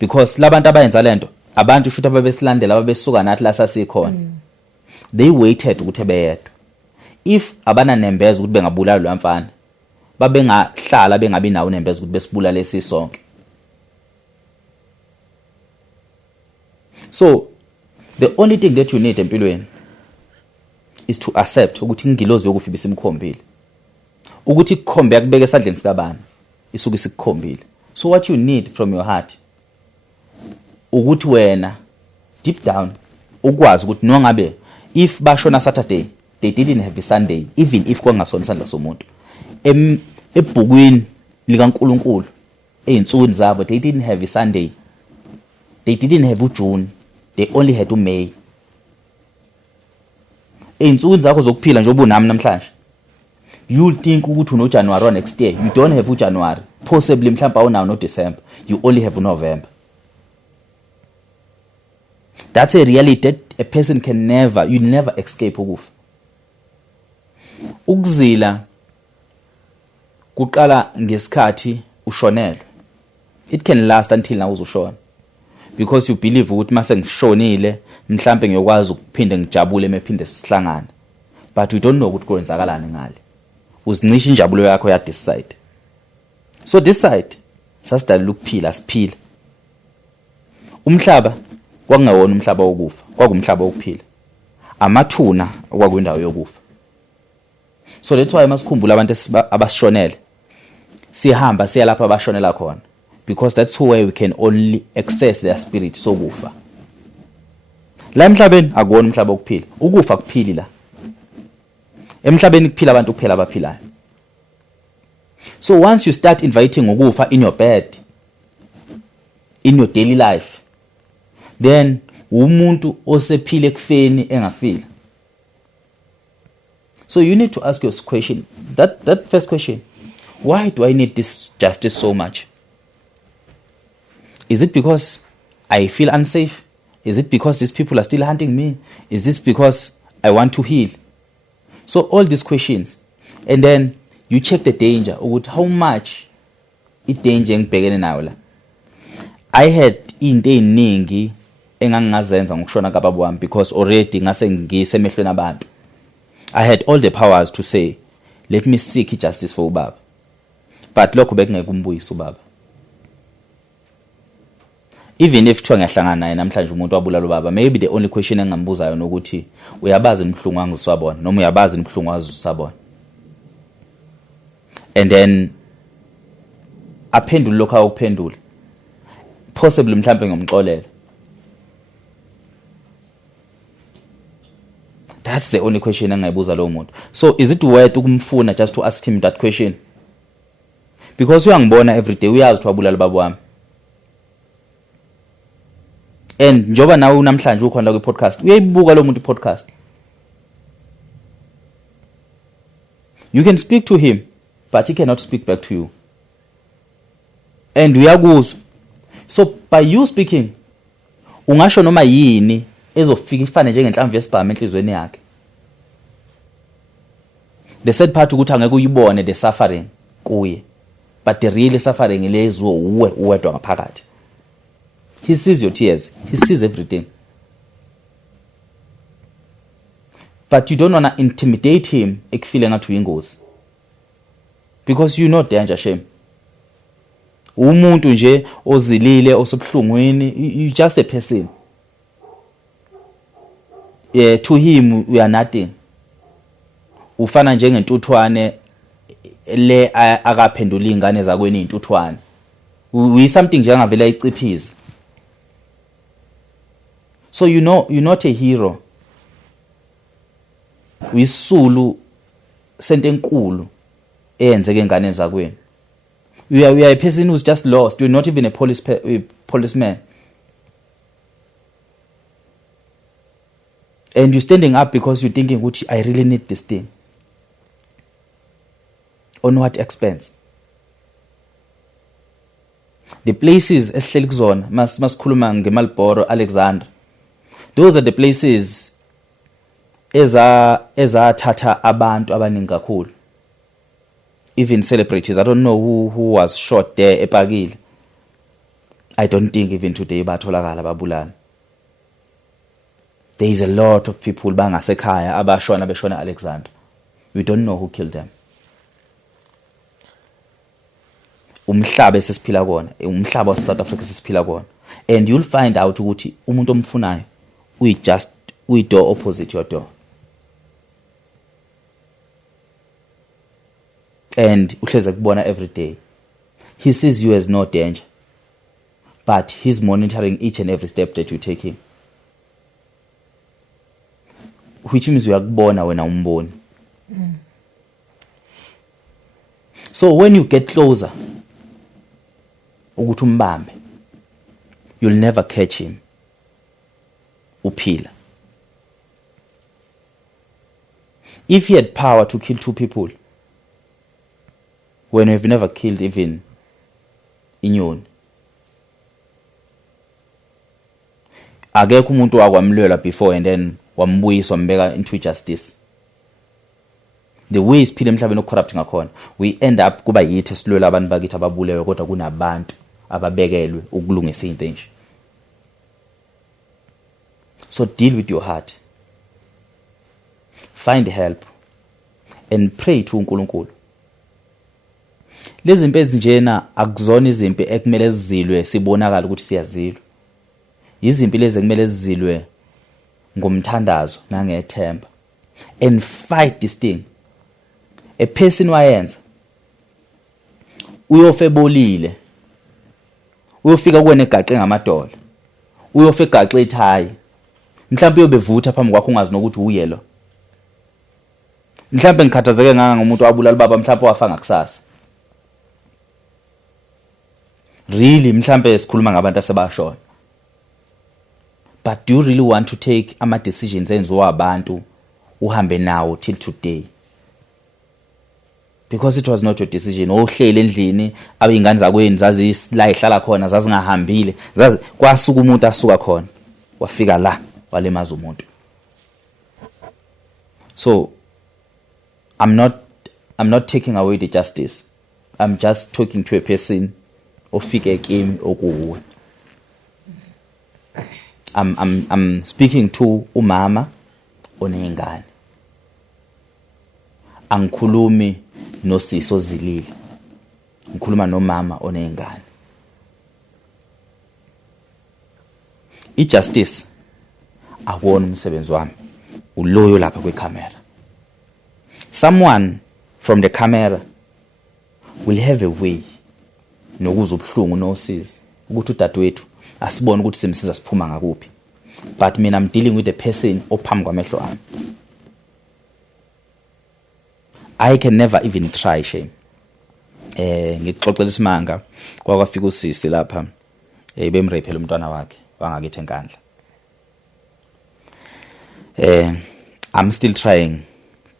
because labantu abayenza lento abantu futhi ababesilandela ababesuka nathi la sasikhona they waited ukuthi beyedwa if abana nembeza ukuthi bengabulala lo mfana babengahlala bengabi nawo nembeza ukuthi besibulale lesisonke. So the only thing that you need empilweni is to accept ukuthi ingilozi yokufa ibisimkhombile ukuthi kukhombe yakubeka esandleni sikabani isuke isikukhombile. So what you need from your heart ukuthi wena deep down ukwazi ukuthi no ngabe if bashona Saturday they didn't have a Sunday even if kwangasona isandla somuntu ebhukwini likaNkuluNkulu einsukwini zabo they didn't have a Sunday, they didn't have uJune, they only had uMay. Einsukwini zakho zokuphila nje obunami namhlanje you'll think ukuthi uno January next year, you don't have uJanuary, possibly mhlawumbe awunawo no December, you only have November. That's a reality that a person can never, you never escape ukufa. Ukuzila kuqala ngesikhathi ushonela. It can last until now uzoshona. Because you believe ukuthi mase ngishonile mhlambe ngiyokwazi ukuphinde ngijabule emephinde sihlangana. But we don't know ukuthi kwenzakalani ngale. Uzincisha injabulo yakho ya this side. So this side sasidala ukuphila siphila. Umhlaba kwakungewona umhlaba wokufa, kwakumhlaba wokuphila. Amathuna kwakwindawo yokufa. So that's why masikhumbula abantu abashonele sihamba siya lapha abashonela khona, because that's where we can only access their spirit sokufa. La emhlabeni akuwona umhlaba wokuphila, ukufa kuphili la. Emhlabeni kuphila abantu kuphela abaphilayo. So once you start inviting ukufa in your bed, in your daily life, then umuntu osephile kufeni engafila. So you need to ask your question, that first question, why do I need this justice so much? Is it because I feel unsafe? Is it because these people are still hunting me? Is this because I want to heal? So all these questions, and then you check the danger, how much it danger ngibhekene nayo la. I had into eningi engangazenza ngokushona kababa wami because already ngase ngisemehlweni abantu. I had all the powers to say, let me seek justice for ubaba. But lokho bekungeke umbuyisa ubaba. Even if kuthiwa ngiyahlangana naye namhlanje umuntu wabulala ubaba, maybe the only question engambuzayo nokuthi uyabazi inibhlungu angiziswabona noma uyabazi inibhlungu azisabona. And then aphendule lokho akuphendula. Possibly mhlambe ngomxolela. That's the only question engayibuza lo muntu. So is it worth ukumfuna just to ask him that question? Because uyangibona every day uyazi ukuthi wabulala baba wami. And njoba nawe namhlanje ukhona ku podcast, uyayibuka lo muntu podcast. You can speak to him, but he cannot speak back to you. And uyakuzwa. So by you speaking, ungasho noma yini ezofika ifane njengenhlamvu yesibhamu enhlizweni yakhe. The sad part ukuthi angeke uyibone the suffering kuye, but the real suffering lezo uwedwa ngaphakathi. He sees your tears, he sees everything, but you don't want to intimidate him ekufile ngathi uyingozi, because you know danger shame. Umuntu nje ozilile osebhlungwini, you just a person. Yeah, to him we are nothing. Ufana njengentuthwane le akaphendula ingane zakweni intuthwane. we something njengavela iciphiza. So you're not a hero. Wisulu sento enkulu eyenzeke enganeni zakweni. We are a person who's just lost. You're not even a policeman. And you're standing up because you're thinking, I really need this thing. On what expense? The places esihleli kuzona masikhuluma ngeMalboro, Alexandra. Those are the places ezathatha abantu abaningi kakhulu. Even celebrities. I don't know who was shot there ePakile. I don't think even today batholakala babulala. There is a lot of people bangasekhaya abashona Alexandra. We don't know who killed them. Umhlaba esesiphila kona, umhlaba wa South Africa esesiphila kona. And you'll find out ukuthi umuntu omfunayo we door opposite your door. And uhleze kubona every day. He sees you as no danger. But he's monitoring each and every step that you're taking. Which means uyakubona wena umboni. So when you get closer, ukuthi umbambe, you'll never catch him. Uphila. If he had power to kill 2 people, when we've never killed even inyoni, akekho umuntu wakwamlwela before and then wambuyisa wambeka into justice. The way isiphila emhlabeni ocorrupt ngakhona, we end up kuba yithi esilwela abantu bakithi ababulewe kodwa kunabantu ababekelwe ukulungisa into nje. So deal with your heart. Find help and pray to uNkulunkulu. Lezi zinto ezinjena akuzona izimpi ekumele zizilwe sibonakala ukuthi siyazilwa. Izimpi lezi ekumele zizilwe ngomthandazo nangethemba. And fight this thing. A person wayenza uyofebolile, uyofika kuwena egaxe ngamadola, uyofika egaxe ithayi, mhlawumbe uyobevutha phambi kwakho ungazi nokuthi uyelo. Mhlawumbe ngikhathazeke nganga ngomuntu wabulala baba, mhlawumbe wafa ngakusasa. Really mhlawumbe sikhuluma ngabantu asebashona. But do you really want to take ama decisions enziwa abantu uhambe nawo till today? Because it was not your decision. Ohlele endlini abeyingane zakweni zazi la ihlala khona zazingahambile, zazi kwasuka umuntu asuka khona wafika la walemaza umuntu. So I'm not taking away the justice. I'm just talking to a person ofike kimi okuwe. I'm speaking to umama onengane. Angikhulumi nosisi ozilile. Ngikhuluma nomama onengane. Ijustice akuwona umsebenzi wami. Uloyo lapha kwecamera. Someone from the camera will have a way nokuza ubuhlungu nosizi ukuthi udadewethu asibone ukuthi simsiza siphuma ngakuphi. But mina I'm dealing with a person ophambi kwamehlo ami. I can never even try shame. Ngixoxela isimanga kwafika usisi lapha bemrephela umntwana wakhe wangakithi enkandla. I'm still trying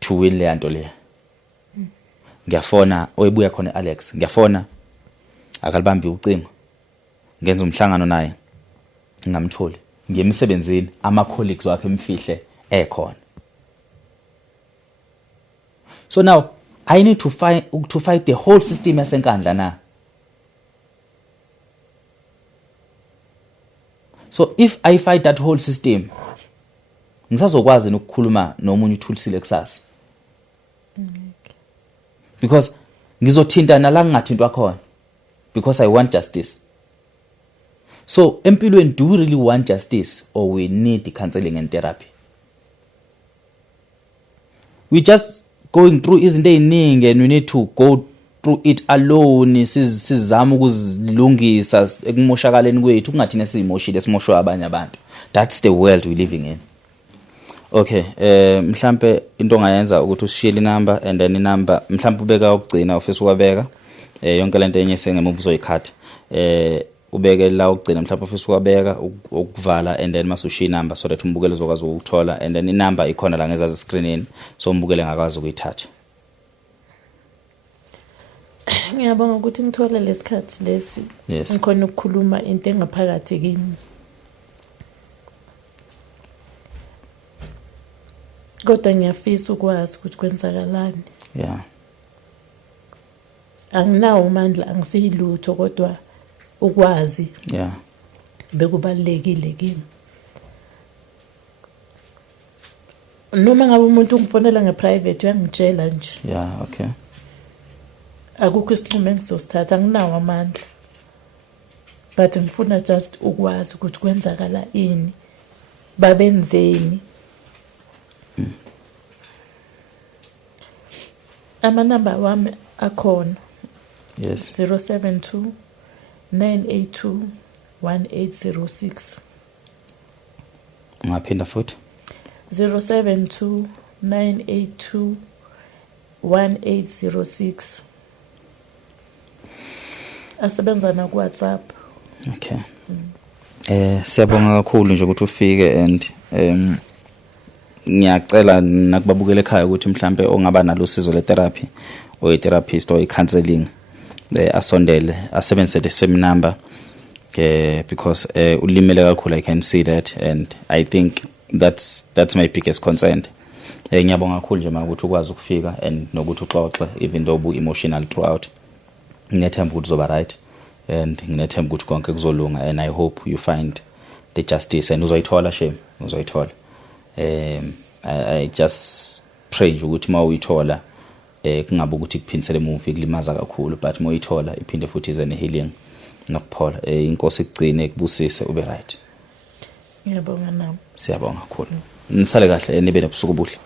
to win le nto le. Ngiyafona oyibuya khona Alex, ngiyafona akalibambi ucingo. Ngenza umhlangano naye ngamtholi. Ngiyemsebenzini ama colleagues wakhe emfihle ekhona. So now I need to fight the whole system yasenkandla na. So if I fight that whole system, ngisazokwazi ukukhuluma nomunye uthulisile kusasa. Because ngizothintana la ngingathintwa khona because I want justice. So empilweni, do we really want justice or we need counseling and therapy? We just going through izinto eziningi and we need to go through it alone sizama ukuzilungisa ekumoshakaleni kwethu kungathina siyimoshile simoshwa abanye abantu. That's the world we living in. Okay, mhlambe into ongayenza ukuthi usishiyele inamba and then inamba mhlambe ubeka ukugcina ofisa ukwabeka yonke lento enye sengemuva uzoyikhatha ubeke la ukugcina mhlawumbe ofisa ukwabeka ukuvala and then masushiya inamba so that umbukeli uzokwazi ukuthola and then inamba ikhona la ngezazi screenini so umbukeli engakwazi ukuyithatha. Ngiyabonga ukuthi ngithola lesikhathi lesi ngikhona ukukhuluma into engaphakathi kimi. Kodwa ngiyafisa ukwazi ukuthi kwenzakalani. Yeah. Anginawo amandla angisiyilutho kodwa ukwazi. Yeah. Bekubalekile kimi. Noma ngabe umuntu ungifonela ngeprivate uyangitshela nje. Yeah, okay. Akukho isinqumo engizosithatha anginawo amandla. But ngifuna just ukwazi ukuthi kwenzakala ini. Babenzeni. Amanamba wami akhona. Yes. 072 982 1806. Ungaphinda futhi? 072 982 1806. Asebenza na ku WhatsApp. Okay. Siyabonga kakhulu nje ukuthi ufike and ngiyacela nakubabukela ekhaya ukuthi mhlambe ongaba nalo sizo le therapy or i therapist or i counseling asondele asebenzise the same number because ulimele kakhulu. I can see that and I think that's my biggest concern. Ngiyabonga kakhulu nje manje ukuthi ukwazi ukufika and nokuthi uxoxe even though emotional throughout. Ngiyethemba ukuthi uzoba right and ngiyethemba ukuthi konke kuzolunga and I hope you find the justice and uzoyithola shame uzoyithola. I just pray ukuthi mawuyithola kungabe ukuthi kuphindisele emuva kulimaza kakhulu but mawuyithola iphinde futhi ize ne healing nokuphola. Inkosi igcine kubusise ube right. Ngiyabonga nami. Siyabonga kakhulu. Nisale kahle nibe nobusuku obuhle.